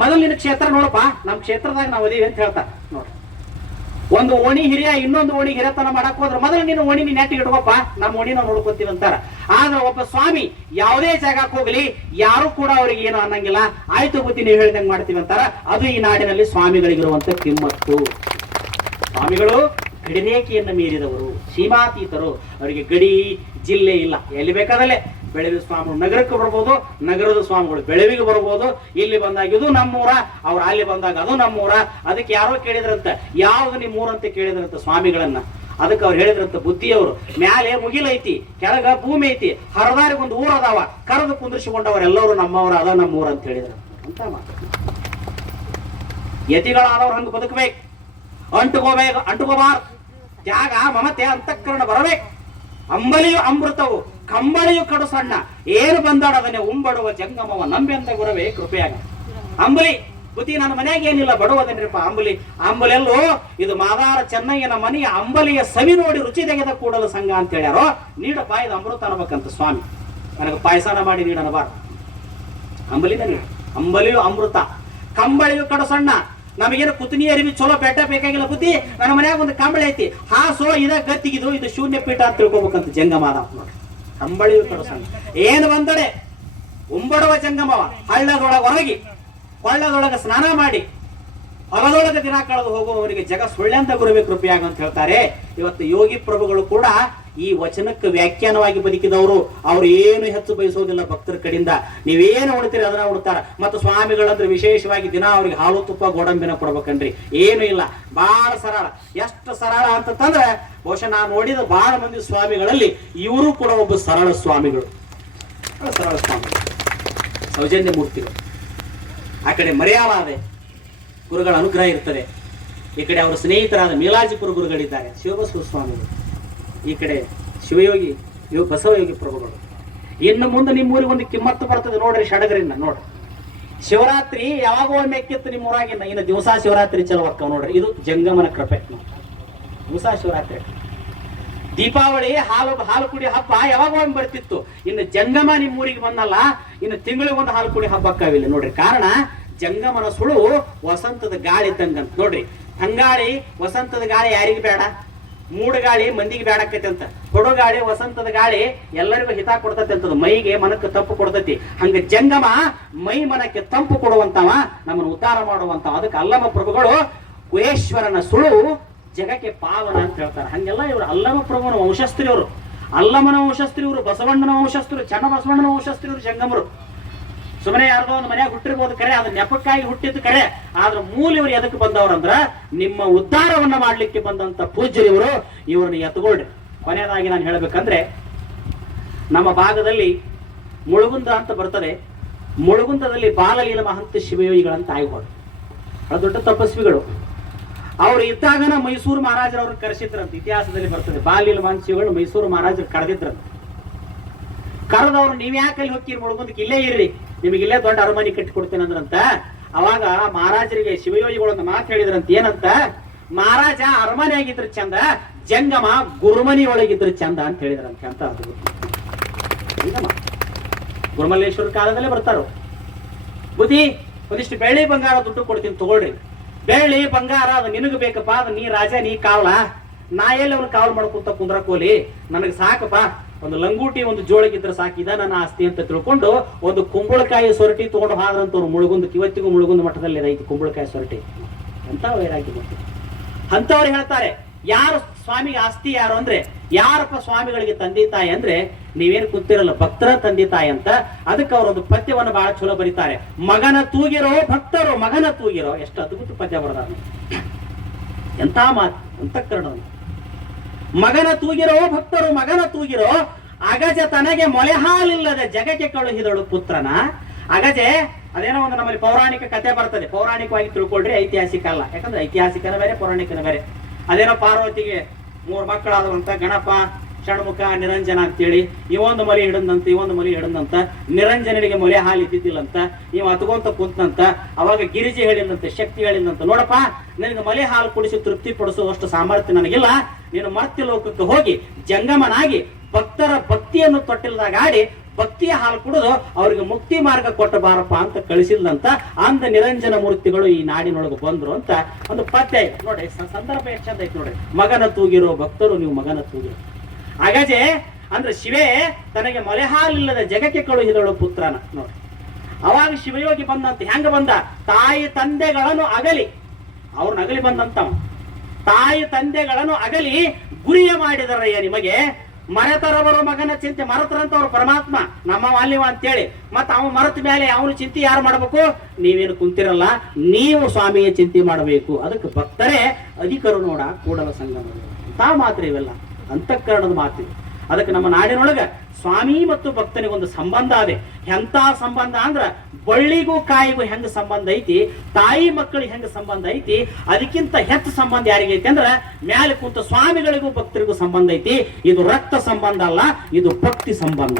ಮೊದಲು ನಿನ್ನ ಕ್ಷೇತ್ರ ನೋಡಪ್ಪ, ನಮ್ಮ ಕ್ಷೇತ್ರದಾಗ ನಾವು ಅದೇವಿ ಅಂತ ಹೇಳ್ತಾರೆ. ನೋಡಿ, ಒಂದು ಓಣಿ ಹಿರಿಯ ಇನ್ನೊಂದು ಓಣಿ ಹಿರತನ ಮಾಡಕ್ ಹೋದ್ರೆ, ಮೊದಲು ನಿನ್ನ ಓಣಿ ನೀನ್ ನೆಟ್ಟಿಗೆ ಇಟ್ಕೋಪ್ಪ, ನಮ್ಮ ಓಣಿ ನಾವು ನೋಡ್ಕೊತೀವಿ ಅಂತಾರ. ಆದ್ರೆ ಒಬ್ಬ ಸ್ವಾಮಿ ಯಾವುದೇ ಜಾಗಕ್ಕೆ ಹೋಗ್ಲಿ ಯಾರು ಕೂಡ ಅವ್ರಿಗೆ ಏನು ಅನ್ನಂಗಿಲ್ಲ. ಆಯ್ತು ಬುದ್ಧಿ ನೀವು ಹೇಳಿದಂಗೆ ಮಾಡ್ತೀವಿ ಅಂತಾರ. ಅದು ಈ ನಾಡಿನಲ್ಲಿ ಸ್ವಾಮಿಗಳಿಗಿರುವಂತ ಕಿಮ್ಮತ್ತು. ಸ್ವಾಮಿಗಳು ಗಡಿರೇಖೆಯನ್ನು ಮೀರಿದವರು, ಸೀಮಾತೀತರು. ಅವರಿಗೆ ಗಡಿ ಜಿಲ್ಲೆ ಇಲ್ಲ, ಎಲ್ಲಿ ಬೇಕಾದಲ್ಲೇ. ಬೆಳವಿ ಸ್ವಾಮಿಗಳು ನಗರಕ್ಕೆ ಬರ್ಬೋದು, ನಗರದ ಸ್ವಾಮಿಗಳು ಬೆಳವಿಗೆ ಬರ್ಬೋದು. ಇಲ್ಲಿ ಬಂದಾಗ ಇದು ನಮ್ಮೂರ, ಅವ್ರು ಅಲ್ಲಿ ಬಂದಾಗ ಅದು ನಮ್ಮೂರ. ಅದಕ್ಕೆ ಯಾರೋ ಕೇಳಿದ್ರಂತ, ಯಾವ್ದು ನಿಮ್ಮೂರ ಅಂತ ಕೇಳಿದ್ರಂತ ಸ್ವಾಮಿಗಳನ್ನ. ಅದಕ್ಕೆ ಅವ್ರು ಹೇಳಿದ್ರಂತ, ಬುದ್ಧಿಯವರು ಮ್ಯಾಲೆ ಮುಗಿಲೈತಿ, ಕೆಳಗ ಭೂಮಿ ಐತಿ, ಹರದಾರಿಗೆ ಒಂದು ಊರ ಅದಾವ, ಕರೆದು ಕುಂದಿರಿಸಿಕೊಂಡವರೆಲ್ಲರೂ ನಮ್ಮವ್ರ ಅದ ನಮ್ಮೂರ ಅಂತ ಹೇಳಿದ್ರು ಅಂತ ಮಾತು. ಯತಿಗಳಾದವ್ರು ಹಂಗ ಬದುಕಬೇಕು, ಅಂಟುಕೋಬಾರ್ದು. ಜಾಗ ಮಮತೆ ಅಂತಃಕರಣ ಬರಬೇಕು. ಅಂಬಲಿಯು ಅಮೃತವು, ಕಂಬಳಿಯು ಕಡು ಸಣ್ಣ, ಏನು ಬಂದಾಡದನೆ ಉಂಬಡುವ ಜಂಗಮವ ನಂಬೆಂದ ಗುರವೇ ಕೃಪೆಯಾಗ. ಅಂಬಲಿ ಬುದ್ಧಿ, ನನ್ನ ಮನೆಯಾಗ ಏನಿಲ್ಲ, ಬಡವದನ್ರಿಪ್ಪ. ಅಂಬಲೆಲ್ಲೋ ಇದು ಮಾದಾರ ಚೆನ್ನಯ್ಯನ ಮನೆಯ ಅಂಬಲಿಯ ಸವಿ ನೋಡಿ ರುಚಿ ತೆಗೆದ ಕೂಡಲು ಸಂಘ ಅಂತ ಹೇಳ್ಯಾರೋ. ನೀಡಪ್ಪ ಇದು ಅಮೃತ ಅನ್ಬೇಕಂತ ಸ್ವಾಮಿ. ನನಗೆ ಪಾಯಸನ ಮಾಡಿ ನೀಡನಬಾರ್ದು. ಅಂಬಲಿನಲ್ಲಿ ಅಂಬಲಿಯು ಅಮೃತ, ಕಂಬಳಿಯು ಕಡಸಣ್ಣ. ನಮಗೇನು ಕುತನಿ ಅರಿವಿ ಚಲೋ ಬೆಟ್ಟ ಬೇಕಾಗಿಲ್ಲ ಬುದ್ಧಿ, ನನ್ನ ಮನ್ಯಾಗ ಒಂದು ಕಂಬಳಿ ಐತಿ, ಹಾಸೋ ಇದ ಗತ್ತಿಗಿದು, ಇದು ಶೂನ್ಯ ಪೀಠ ಅಂತ ತಿಳ್ಕೊಬೇಕಂತ ಜಂಗಮಾದ ನೋಡ್ರಿ. ಕಂಬಳಿಯು ಕಡಸಣ್ಣ ಏನು ಬಂದಡೆ ಉಂಬಡುವ ಜಂಗಮವ, ಹಳ್ಳದೊಳಗ ಹೊರಗಿ ಕೊಳ್ಳದೊಳಗ ಸ್ನಾನ ಮಾಡಿ ಹೊಲದೊಳಗ ದಿನ ಕಳೆದು ಹೋಗುವವರಿಗೆ ಜಗ ಸುಳ್ಳೆಂದ ಗುರುವೆ ಕೃಪೆಯಾಗ ಅಂತ ಹೇಳ್ತಾರೆ. ಇವತ್ತು ಯೋಗಿ ಪ್ರಭುಗಳು ಕೂಡ ಈ ವಚನಕ್ಕೆ ವ್ಯಾಖ್ಯಾನವಾಗಿ ಬದುಕಿದವರು. ಅವ್ರು ಏನು ಹೆಚ್ಚು ಬಯಸೋದಿಲ್ಲ ಭಕ್ತರ ಕಡೆಯಿಂದ. ನೀವೇನು ಉಣ್ತೀರಿ ಅದನ್ನ ಉಣ್ತಾರ. ಮತ್ತು ಸ್ವಾಮಿಗಳಂದ್ರೆ ವಿಶೇಷವಾಗಿ ದಿನ ಅವ್ರಿಗೆ ಹಾಲು ತುಪ್ಪ ಗೋಡಂಬಿನ ಕೊಡ್ಬೇಕನ್ರಿ, ಏನು ಇಲ್ಲ. ಬಹಳ ಸರಳ. ಎಷ್ಟು ಸರಳ ಅಂತಂದ್ರೆ ಬಹುಶಃ ನಾನು ನೋಡಿದ ಬಹಳ ಮಂದಿ ಸ್ವಾಮಿಗಳಲ್ಲಿ ಇವರು ಕೂಡ ಒಬ್ಬ ಸರಳ ಸ್ವಾಮಿಗಳು. ಸರಳ ಸ್ವಾಮಿಗಳು, ಸೌಜನ್ಯ ಮೂರ್ತಿಗಳು. ಆ ಕಡೆ ಮರ್ಯಾದೆ ಗುರುಗಳ ಅನುಗ್ರಹ ಇರ್ತದೆ. ಈ ಕಡೆ ಅವರ ಸ್ನೇಹಿತರಾದ ಮೇಲಾಜಿಪುರ ಗುರುಗಳಿದ್ದಾರೆ, ಶಿವಬಸವ ಸ್ವಾಮಿಗಳು. ಈ ಕಡೆ ಶಿವಯೋಗಿ ಬಸವಯೋಗಿ ಪ್ರಭುಗಳು. ಇನ್ನು ಮುಂದೆ ನಿಮ್ಮೂರಿಗೆ ಒಂದು ಕಿಮ್ಮತ್ತು ಬರ್ತದೆ ನೋಡ್ರಿ, ಸಡಗರಿಂದ ನೋಡ್ರಿ. ಶಿವರಾತ್ರಿ ಯಾವಾಗ ಒಮ್ಮೆ ಎಕ್ಕಿತ್ತು ನಿಮ್ಮೂರಾಗಿನ, ಇನ್ನು ದಿವಸ ಶಿವರಾತ್ರಿ ಚಲೋ ಅಕ್ಕವ ನೋಡ್ರಿ. ಇದು ಜಂಗಮನ ಕೃಪೆ. ದಿವಸ ಶಿವರಾತ್ರಿ. ದೀಪಾವಳಿ ಹಾಲು ಕುಡಿ ಹಬ್ಬ ಯಾವಾಗ ಒಮ್ಮೆ ಬರ್ತಿತ್ತು. ಇನ್ನು ಜಂಗಮ ನಿಮ್ಮೂರಿಗೆ ಬಂದಲ್ಲ, ಇನ್ನು ತಿಂಗಳಿಗೆ ಒಂದು ಹಾಲು ಕುಡಿ ಹಬ್ಬ ಅಕ್ಕಾವಿಲ್ಲ ನೋಡ್ರಿ. ಕಾರಣ ಜಂಗಮನ ಸುಳು ವಸಂತದ ಗಾಳಿ ಇದ್ದಂಗಂತ ನೋಡ್ರಿ. ತಂಗಾಳಿ ವಸಂತದ ಗಾಳಿ ಯಾರಿಗೆ ಬೇಡ, ಮೂಡ ಗಾಳಿ ಮಂದಿಗೆ ಬೇಡಕ್ಕೈತಿ ಅಂತ. ಕೊಡೋ ಗಾಳಿ ವಸಂತದ ಗಾಳಿ ಎಲ್ಲರಿಗೂ ಹಿತ ಕೊಡ್ತೈತಿ ಅಂತದ, ಮೈಗೆ ಮನಕ್ಕೆ ತಂಪು ಕೊಡ್ತೈತಿ. ಹಂಗ ಜಂಗಮ ಮೈ ಮನಕ್ಕೆ ತಂಪು ಕೊಡುವಂತವ, ನಮ್ಮನ್ನು ಉದ್ಧಾರ ಮಾಡುವಂತವ. ಅದಕ್ಕೆ ಅಲ್ಲಮ ಪ್ರಭುಗಳು ಕುಯೇಶ್ವರನ ಸುಳು ಜಗಕ್ಕೆ ಪಾವನ ಅಂತ ಹೇಳ್ತಾರೆ. ಹಂಗೆಲ್ಲ ಇವರು ಅಲ್ಲಮ ಪ್ರಭುವನ ವಂಶಸ್ಥರು. ಇವರು ಅಲ್ಲಮನ ವಂಶಸ್ಥರು, ಇವರು ಬಸವಣ್ಣನ ವಂಶಸ್ಥರು, ಚನ್ನ ಬಸವಣ್ಣನ ವಂಶಸ್ಥರು, ಇವರು ಜಂಗಮರು. ಸುಮ್ಮನೆ ಯಾರ್ದೋ ಒಂದು ಮನೆಯಾಗ ಹುಟ್ಟಿರ್ಬೋದು ಕರೆ, ಅದು ನೆಪಕ್ಕಾಗಿ ಹುಟ್ಟಿದ್ದು ಕರೆ. ಆದ್ರೆ ಮೂಲ ಇವರು ಎದಕ್ಕೆ ಬಂದವ್ರಂದ್ರ ನಿಮ್ಮ ಉದ್ಧಾರವನ್ನ ಮಾಡ್ಲಿಕ್ಕೆ ಬಂದಂತ ಪೂಜ್ಯರು ಇವರು. ಇವ್ರನ್ನ ಎತ್ಕೊಳ್ರಿ. ಕೊನೆಯದಾಗಿ ನಾನು ಹೇಳ್ಬೇಕಂದ್ರೆ, ನಮ್ಮ ಭಾಗದಲ್ಲಿ ಮುಳುಗುಂದ ಅಂತ ಬರ್ತದೆ. ಮುಳುಗುಂದದಲ್ಲಿ ಬಾಲಲೀಲ ಮಹಂತ ಶಿವಯೋಗಿಗಳಂತ ಆಯ್ಗಳು, ದೊಡ್ಡ ತಪಸ್ವಿಗಳು. ಅವ್ರು ಇದ್ದಾಗನ ಮೈಸೂರು ಮಹಾರಾಜರವ್ರನ್ನ ಕರೆಸಿದ್ರಂತ. ಇತಿಹಾಸದಲ್ಲಿ ಬರ್ತದೆ, ಬಾಲಲೀಲ ಮಹಂತ ಶಿವಗಳು ಮೈಸೂರು ಮಹಾರಾಜರು ಕರೆದಿದ್ರಂತ. ಕರೆದವ್ರು ನೀವ್ ಯಾಕೆ ಅಲ್ಲಿ ಹೋಗ್ತೀರಿ ಮುಳುಗುಂದಕ್ಕೆ, ಇಲ್ಲೇ ಇರ್ರಿ, ನಿಮಗೆ ಇಲ್ಲೇ ದೊಡ್ಡ ಅರಮನೆ ಕಟ್ಟಿಕೊಡ್ತೇನೆ ಅಂದ್ರಂತ. ಅವಾಗ ಮಹಾರಾಜರಿಗೆ ಶಿವಯೋಗಿಗಳೊಂದು ಮಾತು ಹೇಳಿದ್ರಂತ. ಏನಂತ? ಮಹಾರಾಜ ಅರಮನೆ ಆಗಿದ್ರು ಚಂದ, ಜಂಗಮ ಗುರುಮನಿ ಒಳಗಿದ್ರು ಚಂದ ಅಂತ ಹೇಳಿದ್ರಂತೆ. ಅಂತ ಅದು ಗುರುಮಲ್ಲೇಶ್ವರ ಕಾಲದಲ್ಲೇ ಬರ್ತಾರ. ಬುದ್ಧಿ ಒಂದಿಷ್ಟು ಬೆಳ್ಳಿ ಬಂಗಾರ ದುಡ್ಡು ಕೊಡ್ತೀನಿ ತಗೊಳ್ರಿ. ಬೆಳ್ಳಿ ಬಂಗಾರ ಅದು ನಿನಗೆ ಬೇಕಪ್ಪ, ಅದು ನೀ ರಾಜ, ನೀ ಕಾವಲ. ನಾ ಎಲ್ಲಿ ಅವ್ನು ಕಾವಲು ಮಾಡ್ಕೊಂತ ಕುಂದ್ರಕೋಲಿ, ನನಗೆ ಸಾಕಪ್ಪ, ಒಂದು ಲಂಗೂಟಿ ಒಂದು ಜೋಳಗಿದ್ರೆ ಸಾಕು, ಇದ ನನ್ನ ಆಸ್ತಿ ಅಂತ ತಿಳ್ಕೊಂಡು ಒಂದು ಕುಂಬಳಕಾಯಿ ಸೊರಟಿ ತಗೊಂಡು ಹಾದ್ರಂತವ್ರು ಮುಳುಗುಂದಕ್ಕೆ. ಇವತ್ತಿಗೂ ಮುಳುಗುಂದ ಮಠದಲ್ಲಿ ಐತಿ ಕುಂಬಳಕಾಯಿ ಸೊರಟಿ. ಅಂತ ವೈರಾಗಿ ಬಂತು. ಅಂತವ್ರು ಹೇಳ್ತಾರೆ, ಯಾರು ಸ್ವಾಮಿಗೆ ಆಸ್ತಿ ಯಾರು ಅಂದ್ರೆ, ಯಾರಪ್ಪ ಸ್ವಾಮಿಗಳಿಗೆ ತಂದೆ ತಾಯಿ ಅಂದ್ರೆ, ನೀವೇನು ಕೂತಿರಲ್ಲ ಭಕ್ತರ ತಂದೆ ತಾಯಿ ಅಂತ. ಅದಕ್ಕೆ ಅವರೊಂದು ಪದ್ಯವನ್ನು ಬಹಳ ಚಲೋ ಬರೀತಾರೆ. ಮಗನ ತೂಗಿರೋ ಭಕ್ತರು ಮಗನ ತೂಗಿರೋ. ಎಷ್ಟು ಅದ್ಭುತ ಪದ್ಯ ಬರೆದಾರ. ಎಂತ ಮಾತು, ಅಂತಃಕರಣವನ್ನು. ಮಗನ ತೂಗಿರೋ ಭಕ್ತರು ಮಗನ ತೂಗಿರೋ, ಅಗಜ ತನಗೆ ಮೊಲೆ ಹಾಲಿಲ್ಲದೆ ಜಗಕ್ಕೆ ಕಳುಹಿದಳು ಪುತ್ರನ. ಅಗಜೆ ಅದೇನೋ ಒಂದು ನಮ್ಮಲ್ಲಿ ಪೌರಾಣಿಕ ಕಥೆ ಬರ್ತದೆ. ಪೌರಾಣಿಕವಾಗಿ ತಿಳ್ಕೊಳ್ರಿ, ಐತಿಹಾಸಿಕ ಅಲ್ಲ. ಯಾಕಂದ್ರೆ ಐತಿಹಾಸಿಕನ ಬೇರೆ, ಪೌರಾಣಿಕನ ಬೇರೆ. ಅದೇನೋ ಪಾರ್ವತಿಗೆ 3 ಮಕ್ಕಳಾದವಂತ, ಗಣಪ, ಷಣ್ಮುಖ, ನಿರಂಜನ ಅಂತೇಳಿ. ಇವೊಂದು ಮರಿ ಹಿಡಂದಂತ, ಇವೊಂದು ಮರಿ ಹಿಡಂದಂತ. ನಿರಂಜನಿಗೆ ಮೊಲೆ ಹಾಲು ಇದ್ದಿದ್ದಿಲ್ಲಂತ, ಇವ ಹತ್ಕೊಂತ ಕುಂತಂತ. ಅವಾಗ ಗಿರಿಜಿ ಹೇಳಿದಂತೆ, ಶಕ್ತಿ ಹೇಳಿದಂತ, ನೋಡಪ್ಪ, ನಿನಗೆ ಮಲೆ ಹಾಲು ಕುಡಿಸಿ ತೃಪ್ತಿ ಪಡಿಸುವಷ್ಟು ಸಾಮರ್ಥ್ಯ ನನಗಿಲ್ಲ. ನೀನು ಮರ್ತ್ಯ ಲೋಕಕ್ಕೆ ಹೋಗಿ ಜಂಗಮನಾಗಿ ಭಕ್ತರ ಭಕ್ತಿಯನ್ನು ತೊಟ್ಟಿಲ್ದಾಗ ಆಡಿ ಭಕ್ತಿಯ ಹಾಲು ಕುಡಿದು ಅವ್ರಿಗೆ ಮುಕ್ತಿ ಮಾರ್ಗ ಕೊಟ್ಟ ಬಾರಪ್ಪ ಅಂತ ಕಳಿಸಿದಂತ. ಅಂದ ನಿರಂಜನ ಮೂರ್ತಿಗಳು ಈ ನಾಡಿನೊಳಗೆ ಬಂದ್ರು ಅಂತ ಒಂದು ಪದ್ಯ ಐತೆ ನೋಡಿ. ಸಂದರ್ಭ ಎಷ್ಟು ಚಂದ ಐತೆ ನೋಡಿ. ಮಗನ ತೂಗಿರೋ ಭಕ್ತರು ನೀವು ಮಗನ ತೂಗಿರೋ. ಅಗಜೆ ಅಂದ್ರೆ ಶಿವೇ ತನಗೆ ಮೊಲೆ ಹಾಲಿಲ್ಲದ ಜಗಕ್ಕೆ ಕಳುಹಿದಳು ಪುತ್ರನ ನೋಡಿ. ಅವಾಗ ಶಿವಯೋಗಿ ಬಂದಂತ. ಹೆಂಗ ಬಂದ? ತಾಯಿ ತಂದೆಗಳನ್ನು ಅಗಲಿ, ಅವ್ರನ್ನ ಅಗಲಿ ಬಂದಂತ. ತಾಯಿ ತಂದೆಗಳನ್ನು ಅಗಲಿ ಗುರಿಯ ಮಾಡಿದರಯ್ಯ ನಿಮಗೆ. ಮರೆತರವರು ಮಗನ ಚಿಂತೆ ಮರೆತರಂತ ಅವ್ರು ಪರಮಾತ್ಮ ನಮ್ಮ ವಾಲ್ಯವ ಅಂತೇಳಿ. ಮತ್ತ ಅವ ಮರೆತ ಮೇಲೆ ಅವನ ಚಿಂತೆ ಯಾರು ಮಾಡ್ಬೇಕು? ನೀವೇನು ಕುಂತಿರಲ್ಲ, ನೀವು ಸ್ವಾಮಿಯ ಚಿಂತೆ ಮಾಡಬೇಕು. ಅದಕ್ಕೆ ಭಕ್ತರೇ ಅಧಿಕರು ನೋಡ ಕೂಡಲ ಸಂಗಮ ಅಂತ ಮಾತ್ರ. ಇವೆಲ್ಲ ಅಂತಃಕರಣದ ಮಾತು. ಅದಕ್ಕೆ ನಮ್ಮ ನಾಡಿನೊಳಗ ಸ್ವಾಮಿ ಮತ್ತು ಭಕ್ತನಿಗೊಂದು ಸಂಬಂಧ ಅದೇ. ಎಂತ ಸಂಬಂಧ ಅಂದ್ರ ಬಳ್ಳಿಗೂ ಕಾಯಿಗೂ ಹೆಂಗ ಸಂಬಂಧ ಐತಿ, ತಾಯಿ ಮಕ್ಕಳಿಗೆ ಹೆಂಗ ಸಂಬಂಧ ಐತಿ, ಅದಕ್ಕಿಂತ ಹೆಚ್ಚು ಸಂಬಂಧ ಯಾರಿಗೆ ಐತಿ ಅಂದ್ರ ಮ್ಯಾಲೆ ಕುಂತ ಸ್ವಾಮಿಗಳಿಗೂ ಭಕ್ತರಿಗೂ ಸಂಬಂಧ ಐತಿ. ಇದು ರಕ್ತ ಸಂಬಂಧ ಅಲ್ಲ, ಇದು ಭಕ್ತಿ ಸಂಬಂಧ.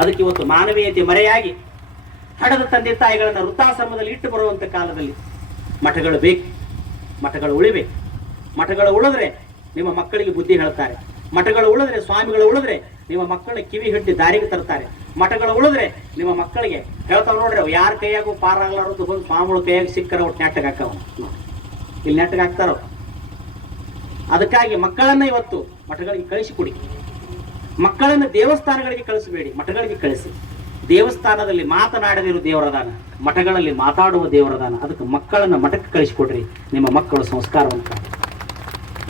ಅದಕ್ಕೆ ಇವತ್ತು ಮಾನವೀಯತೆ ಮರೆಯಾಗಿ ಹಡದ ತಂದೆ ತಾಯಿಗಳನ್ನ ವೃದ್ಧಾಶ್ರಮದಲ್ಲಿ ಇಟ್ಟು ಬರುವಂತ ಕಾಲದಲ್ಲಿ ಮಠಗಳು ಬೇಕು, ಮಠಗಳು ಉಳಿಬೇಕು. ಮಠಗಳು ಉಳಿದ್ರೆ ನಿಮ್ಮ ಮಕ್ಕಳಿಗೆ ಬುದ್ಧಿ ಹೇಳ್ತಾರೆ. ಮಠಗಳು ಉಳಿದ್ರೆ, ಸ್ವಾಮಿಗಳು ಉಳಿದ್ರೆ ನಿಮ್ಮ ಮಕ್ಕಳ ಕಿವಿ ಹಿಡ್ಡಿ ದಾರಿಗೆ ತರ್ತಾರೆ. ಮಠಗಳು ಉಳಿದ್ರೆ ನಿಮ್ಮ ಮಕ್ಕಳಿಗೆ ಹೇಳ್ತಾವ್ ನೋಡ್ರಿ, ಅವು ಯಾರ ಕೈಯಾಗೂ ಪಾರಾಗ್ಲಾರದು ಬಂದು ಸ್ವಾಮಿಗಳ ಕೈಯಾಗ ಸಿಕ್ಕರ ಒಟ್ಟು ನೆಟ್ಟಗೆ ಹಾಕವ, ಇಲ್ಲಿ ನೆಟ್ಟಗೆ ಹಾಕ್ತಾರ. ಅದಕ್ಕಾಗಿ ಮಕ್ಕಳನ್ನ ಇವತ್ತು ಮಠಗಳಿಗೆ ಕಳಿಸಿಕೊಡಿ. ಮಕ್ಕಳನ್ನು ದೇವಸ್ಥಾನಗಳಿಗೆ ಕಳಿಸಬೇಡಿ, ಮಠಗಳಿಗೆ ಕಳಿಸಿ. ದೇವಸ್ಥಾನದಲ್ಲಿ ಮಾತನಾಡದಿರು ದೇವರದಾನ, ಮಠಗಳಲ್ಲಿ ಮಾತಾಡುವ ದೇವರದಾನ. ಅದಕ್ಕೆ ಮಕ್ಕಳನ್ನ ಮಠಕ್ಕೆ ಕಳಿಸಿಕೊಡ್ರಿ. ನಿಮ್ಮ ಮಕ್ಕಳು ಸಂಸ್ಕಾರವಂತ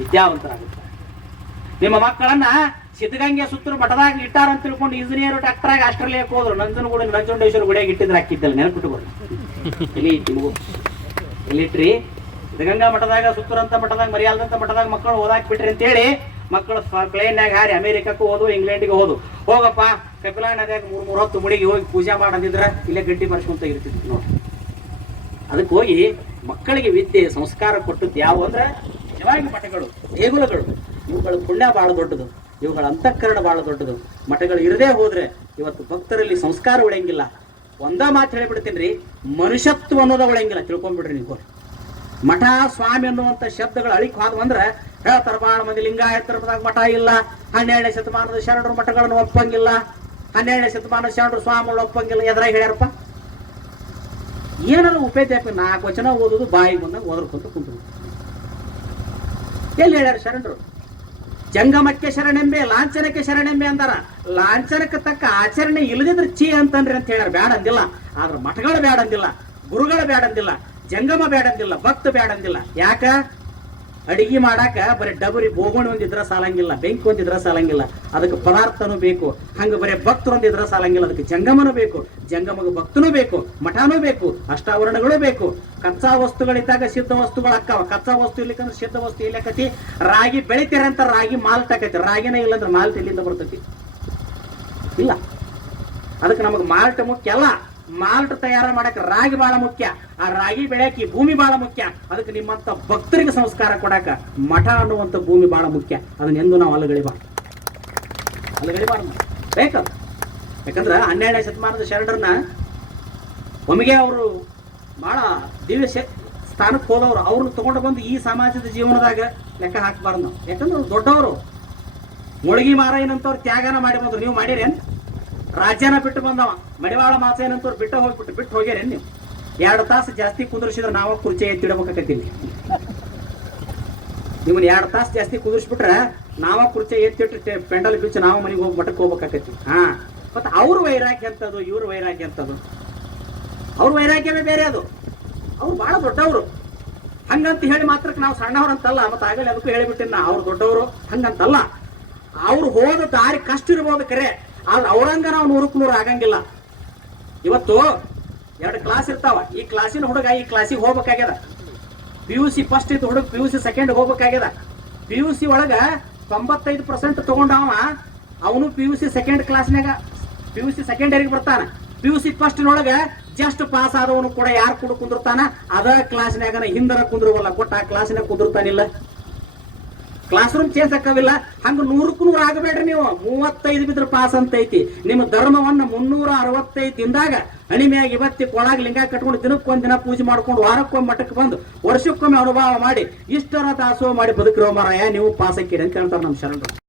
ವಿದ್ಯಾವಂತರಾಗುತ್ತಾರೆ. ನಿಮ್ಮ ಮಕ್ಕಳನ್ನ ಸಿದ್ಧಗಂಗೆ ಸುತ್ತಲೂ ಮಠದಾಗ ಇಟ್ಟಾರ ಅಂತ ತಿಳ್ಕೊಂಡು ಇಂಜಿನಿಯರ್ ಡಾಕ್ಟರಾಗಿ ಆಸ್ಟ್ರೇಲಿಯಾಕ್ಕೆ ಹೋದ್ರು. ನಂಜುಂಡೇಶ್ವರ ಗುಡಿಯಾಗಿ ಇಟ್ಟಿದ್ರೆ ಹಾಕಿದ್ದಲ್ಲ, ನೆನಪಿಟ್ಟುಕೊಳ್ಳಿ. ಎಲ್ಲಿ ಎಲ್ಲಿಟ್ರಿ? ಸಿದ್ಧಗಂಗಾ ಮಠದಾಗ, ಸುತ್ತೂರಂತ ಮಠದಾಗ, ಮರ್ಯಾದಂತ ಮಠದಾಗ ಮಕ್ಕಳು ಓದಾಕ್ ಬಿಟ್ರಿ ಅಂತೇಳಿ ಮಕ್ಕಳು ಪ್ಲೇನ್ಯಾಗ ಹಾರಿ ಅಮೆರಿಕಕ್ಕೂ ಹೋದು, ಇಂಗ್ಲೆಂಡಿಗೆ ಹೋದು. ಹೋಗಪ್ಪ ಕಪಿಲಾ ನದಿಯಾಗ 3 ಹೊತ್ತು ಮುಡಿಗೆ ಹೋಗಿ ಪೂಜೆ ಮಾಡಂದಿದ್ರ ಇಲ್ಲೇ ಗಡ್ಡಿ ಬರ್ಸ್ಕೊಂತ ಇರ್ತಿದ್ವಿ ನೋಡಿ. ಅದಕ್ಕೆ ಹೋಗಿ ಮಕ್ಕಳಿಗೆ ವಿದ್ಯೆ ಸಂಸ್ಕಾರ ಕೊಟ್ಟದ್ದು ಯಾವ ಅಂದ್ರೆ ನಿಜವಾಗಿ ಮಠಗಳು, ದೇಗುಲಗಳು. ಇವುಗಳ ಪುಣ್ಯ ಬಹಳ ದೊಡ್ಡದು, ಇವುಗಳ ಅಂತಃಕರಣ ಬಹಳ ದೊಡ್ಡದು. ಮಠಗಳು ಇರದೇ ಹೋದ್ರೆ ಇವತ್ತು ಭಕ್ತರಲ್ಲಿ ಸಂಸ್ಕಾರ ಉಳಿಯಂಗಿಲ್ಲ. ಒಂದ ಮಾತು ಹೇಳಿಬಿಡ್ತೀನಿ, ಮನುಷ್ಯತ್ವ ಅನ್ನೋದ ಉಳಿಯಂಗಿಲ್ಲ. ತಿಳ್ಕೊಂಡ್ಬಿಡ್ರಿ ನೀವು. ಮಠ ಸ್ವಾಮಿ ಅನ್ನುವಂಥ ಶಬ್ದಗಳು ಅಳಿಕ್ ಹೋದ್ವು ಅಂದ್ರೆ ಹೇಳ್ತಾರ ಬಾಳ ಮಂದಿ ಲಿಂಗಾಯತ ಧರ್ಮದಾಗ ಮಠ ಇಲ್ಲ, 12ನೇ ಶತಮಾನದ ಶರಣರು ಮಠಗಳನ್ನು ಒಪ್ಪಂಗಿಲ್ಲ, 12ನೇ ಶತಮಾನದ ಶರಣರು ಸ್ವಾಮಿಗಳು ಒಪ್ಪಂಗಿಲ್ಲ. ಎದ್ರಾಗ ಹೇಳ್ಯಾರಪ್ಪ? ಏನಾದ್ರು ಉಪೇದ್ಯಾಪ 4 ವಚನ ಓದುದು ಬಾಯಿ ಬಂದಾಗ ಓದ್ಕೊಂತ ಕುಂತು. ಎಲ್ಲಿ ಹೇಳ್ಯಾರ ಶರಣರು? ಜಂಗಮಕ್ಕೆ ಶರಣೆಂಬೆ, ಲಾಂಛನಕ್ಕೆ ಶರಣೆಂಬೆ ಅಂತಾರ. ಲಾಂಛನಕ್ಕೆ ತಕ್ಕ ಆಚರಣೆ ಇಲ್ಲದಿದ್ರೆ ಚೀ ಅಂತನ್ರಿ ಅಂತ ಹೇಳ್ಯಾರ. ಬ್ಯಾಡ ಅಂದಿಲ್ಲ. ಆದ್ರೆ ಮಠಗಳು ಬ್ಯಾಡ ಅಂದಿಲ್ಲ, ಗುರುಗಳು ಬ್ಯಾಡ ಅಂದಿಲ್ಲ, ಜಂಗಮ ಬೇಡಂದಿಲ್ಲ, ಭಕ್ತ ಬೇಡಂದಿಲ್ಲ. ಯಾಕ? ಅಡಿಗೆ ಮಾಡಾಕ ಬರೀ ಡಬರಿ ಬೋಗಣಿ ಒಂದಿದ್ರ ಸಾಲಂಗಿಲ್ಲ, ಬೆಂಕಿ ಒಂದಿದ್ರ ಸಾಲಂಗಿಲ್ಲ, ಅದಕ್ಕೆ ಪದಾರ್ಥನೂ ಬೇಕು. ಹಂಗ ಬರೀ ಭಕ್ತರು ಒಂದಿದ್ರ ಸಾಲಂಗಿಲ್ಲ, ಅದಕ್ಕೆ ಜಂಗಮನೂ ಬೇಕು, ಜಂಗಮಗ ಭಕ್ತನೂ ಬೇಕು, ಮಠನೂ ಬೇಕು, ಅಷ್ಟಾವರಣಗಳು ಬೇಕು. ಕಚ್ಚಾ ವಸ್ತುಗಳಿದ್ದಾಗ ಸಿದ್ಧ ವಸ್ತುಗಳು ಅಕ್ಕಾವ. ಕಚ್ಚಾ ವಸ್ತು ಇರ್ಲಿಕ್ಕಂದ್ರೆ ಸಿದ್ಧ ವಸ್ತು ಇಲ್ಲಕತಿ. ರಾಗಿ ಬೆಳಿತೀರ ಅಂತ ರಾಗಿ ಮಾಲ್ಟ್ ಆಕೈತಿ, ರಾಗಿನ ಇಲ್ಲಂದ್ರೆ ಮಾಲ್ಟ್ ಎಲ್ಲಿಂದ ಬರ್ತೈತಿ? ಇಲ್ಲ. ಅದಕ್ಕೆ ನಮಗೆ ಮಾಲ್ಟ್ ಮುಖ್ಯ ಅಲ್ಲ, ಮಾಲ್ಟ್ ತಯಾರ ಮಾಡಕ್ ರಾಗಿ ಬಹಳ ಮುಖ್ಯ. ಆ ರಾಗಿ ಬೆಳೆಯಕ್ಕೆ ಭೂಮಿ ಬಹಳ ಮುಖ್ಯ. ಅದಕ್ಕೆ ನಿಮ್ಮಂತ ಭಕ್ತರಿಗೆ ಸಂಸ್ಕಾರ ಕೊಡಾಕ ಮಠ ಅನ್ನುವಂಥ ಭೂಮಿ ಬಹಳ ಮುಖ್ಯ. ಅದನ್ನೆಂದು ನಾವು ಅಲ್ಲಗಳಿಬಾರ್ದು ಬೇಕದು. ಯಾಕಂದ್ರೆ 12ನೇ ಶತಮಾನದ ಶರಣರನ್ನ ಒಮ್ಮೆಗೆ ಅವರು ಬಹಳ ದಿವ್ಯ ಸ್ಥಾನಕ್ಕೆ ಹೋದವರು. ಅವ್ರನ್ನ ತಗೊಂಡು ಬಂದು ಈ ಸಮಾಜದ ಜೀವನದಾಗ ಲೆಕ್ಕ ಹಾಕಬಾರ್ದು ನಾವು. ಯಾಕಂದ್ರೆ ಅವ್ರು ದೊಡ್ಡವರು. ಮುಳುಗಿ ಮಾರಾಯನಂತವ್ರು ತ್ಯಾಗನ ಮಾಡಿ ಬಂದ್ರು. ನೀವು ಮಾಡಿರೇನ್? ರಾಜ್ಯನ ಬಿಟ್ಟು ಬಂದವ. ಮಡಿವಾಳ ಮಾಸೇನಂತವ್ರು ಬಿಟ್ಟು ಹೋಗ್ಯಾರೇನ್ ನೀವು? 2 ತಾಸು ಜಾಸ್ತಿ ಕುಂದ್ರಿಸಿದ್ರೆ ನಾವು ಕುರ್ಚಿ ಎತ್ತಿಡಬೇಕಾಕೈತಿ. ನಿಮ್ಮನ್ನ 2 ತಾಸು ಜಾಸ್ತಿ ಕುಂದ್ರಿಸ್ಬಿಟ್ರೆ ನಾವ ಕುರ್ಚಿ ಎತ್ತಿಟ್ಟು ಪೆಂಡಲ್ ಬಿಚ್ಚಿ ನಾವು ಮನೆಗೆ ಹೋಗಿ ಮಠಕ್ಕೆ ಹೋಗ್ಬೇಕಾಕೈತಿ. ಮತ್ತೆ ಅವ್ರ ವೈರಾಗ್ಯ ಅಂತದು, ಇವ್ರ ವೈರಾಗ್ಯ ಅಂತದು. ಅವ್ರ ವೈರಾಗ್ಯವೇ ಬೇರೆ. ಅದು ಅವ್ರು ಬಹಳ ದೊಡ್ಡವರು. ಹಂಗಂತ ಹೇಳಿ ಮಾತ್ರಕ್ಕೆ ನಾವು ಸಣ್ಣವ್ರಂತಲ್ಲ. ಮತ್ತೆ ಆಗಲೇ ಅದಕ್ಕೂ ಹೇಳಿಬಿಟ್ಟಿನ ಅವ್ರು ದೊಡ್ಡವರು ಹಂಗಂತಲ್ಲ. ಅವ್ರು ಹೋದ ದಾರಿ ಕಷ್ಟ ಇರ್ಬೋದು ಕರೆ, ಆದ್ರೆ ಅವ್ರಂಗ ನಾವು 100ಕ್ಕೆ 100 ಆಗಂಗಿಲ್ಲ. ಇವತ್ತು 2 ಕ್ಲಾಸ್ ಇರ್ತಾವ. ಈ ಕ್ಲಾಸಿನ ಹುಡುಗ ಈ ಕ್ಲಾಸಿಗೆ ಹೋಗ್ಬೇಕಾಗ್ಯದ. PUC ಫಸ್ಟ್ ಇತ್ತು ಹುಡುಗ PUC ಸೆಕೆಂಡ್ ಹೋಗ್ಬೇಕಾಗ್ಯದ. PUC ಒಳಗ 95% ತಗೊಂಡವ. ಅವನು PUC ಸೆಕೆಂಡ್ ಕ್ಲಾಸ್ನಾಗ PUC ಸೆಕೆಂಡ್ ಇಯರ್ಗೆ ಬರ್ತಾನ. PUC ಫಸ್ಟ್ನೊಳಗ ಜಸ್ಟ್ ಪಾಸ್ ಆದವನು ಕೂಡ ಯಾರು ಕೂಡ ಕುಂದಿರ್ತಾನ? ಅದ ಕ್ಲಾಸ್ನಾಗ ಹಿಂದರ ಕುಂದ್ರವಲ್ಲ, ಕೊಟ್ಟು ಆ ಕ್ಲಾಸಿನಾಗ ಕುಂದಿರ್ತಾನಿಲ್ಲ. ಕ್ಲಾಸ್ ರೂಮ್ ಚೇಂಜ್ ಹಾಕವಿಲ್ಲ. ಹಂಗ 100ಕ್ಕೆ 100 ಆಗಬೇಡ್ರಿ ನೀವು. 35 ಬಿದ್ರೆ ಪಾಸ್ ಅಂತ ಐತಿ. ನಿಮ್ಮ ಧರ್ಮವನ್ನ 365 ದಿನದಾಗ ಹಣಿಮೆಯಾಗಿ ಇವತ್ತಿ ಕೊಳಾಗ ಲಿಂಗ ಕಟ್ಕೊಂಡು ದಿನಕ್ಕೊಂದ್ ದಿನ ಪೂಜೆ ಮಾಡ್ಕೊಂಡು ವಾರಕ್ಕೊಮ್ಮೆ ಮಠಕ್ಕೆ ಬಂದು ವರ್ಷಕ್ಕೊಮ್ಮೆ ಅನುಭವ ಮಾಡಿ ಇಷ್ಟರ ದಾಸೋಹ ಮಾಡಿ ಬದುಕಿರೋ ಮಾರಾಯ ನೀವು ಪಾಸ್ ಹಾಕಿರಿ ಅಂತ ಹೇಳ್ತಾರೆ ನಮ್ಮ ಶರಣರು.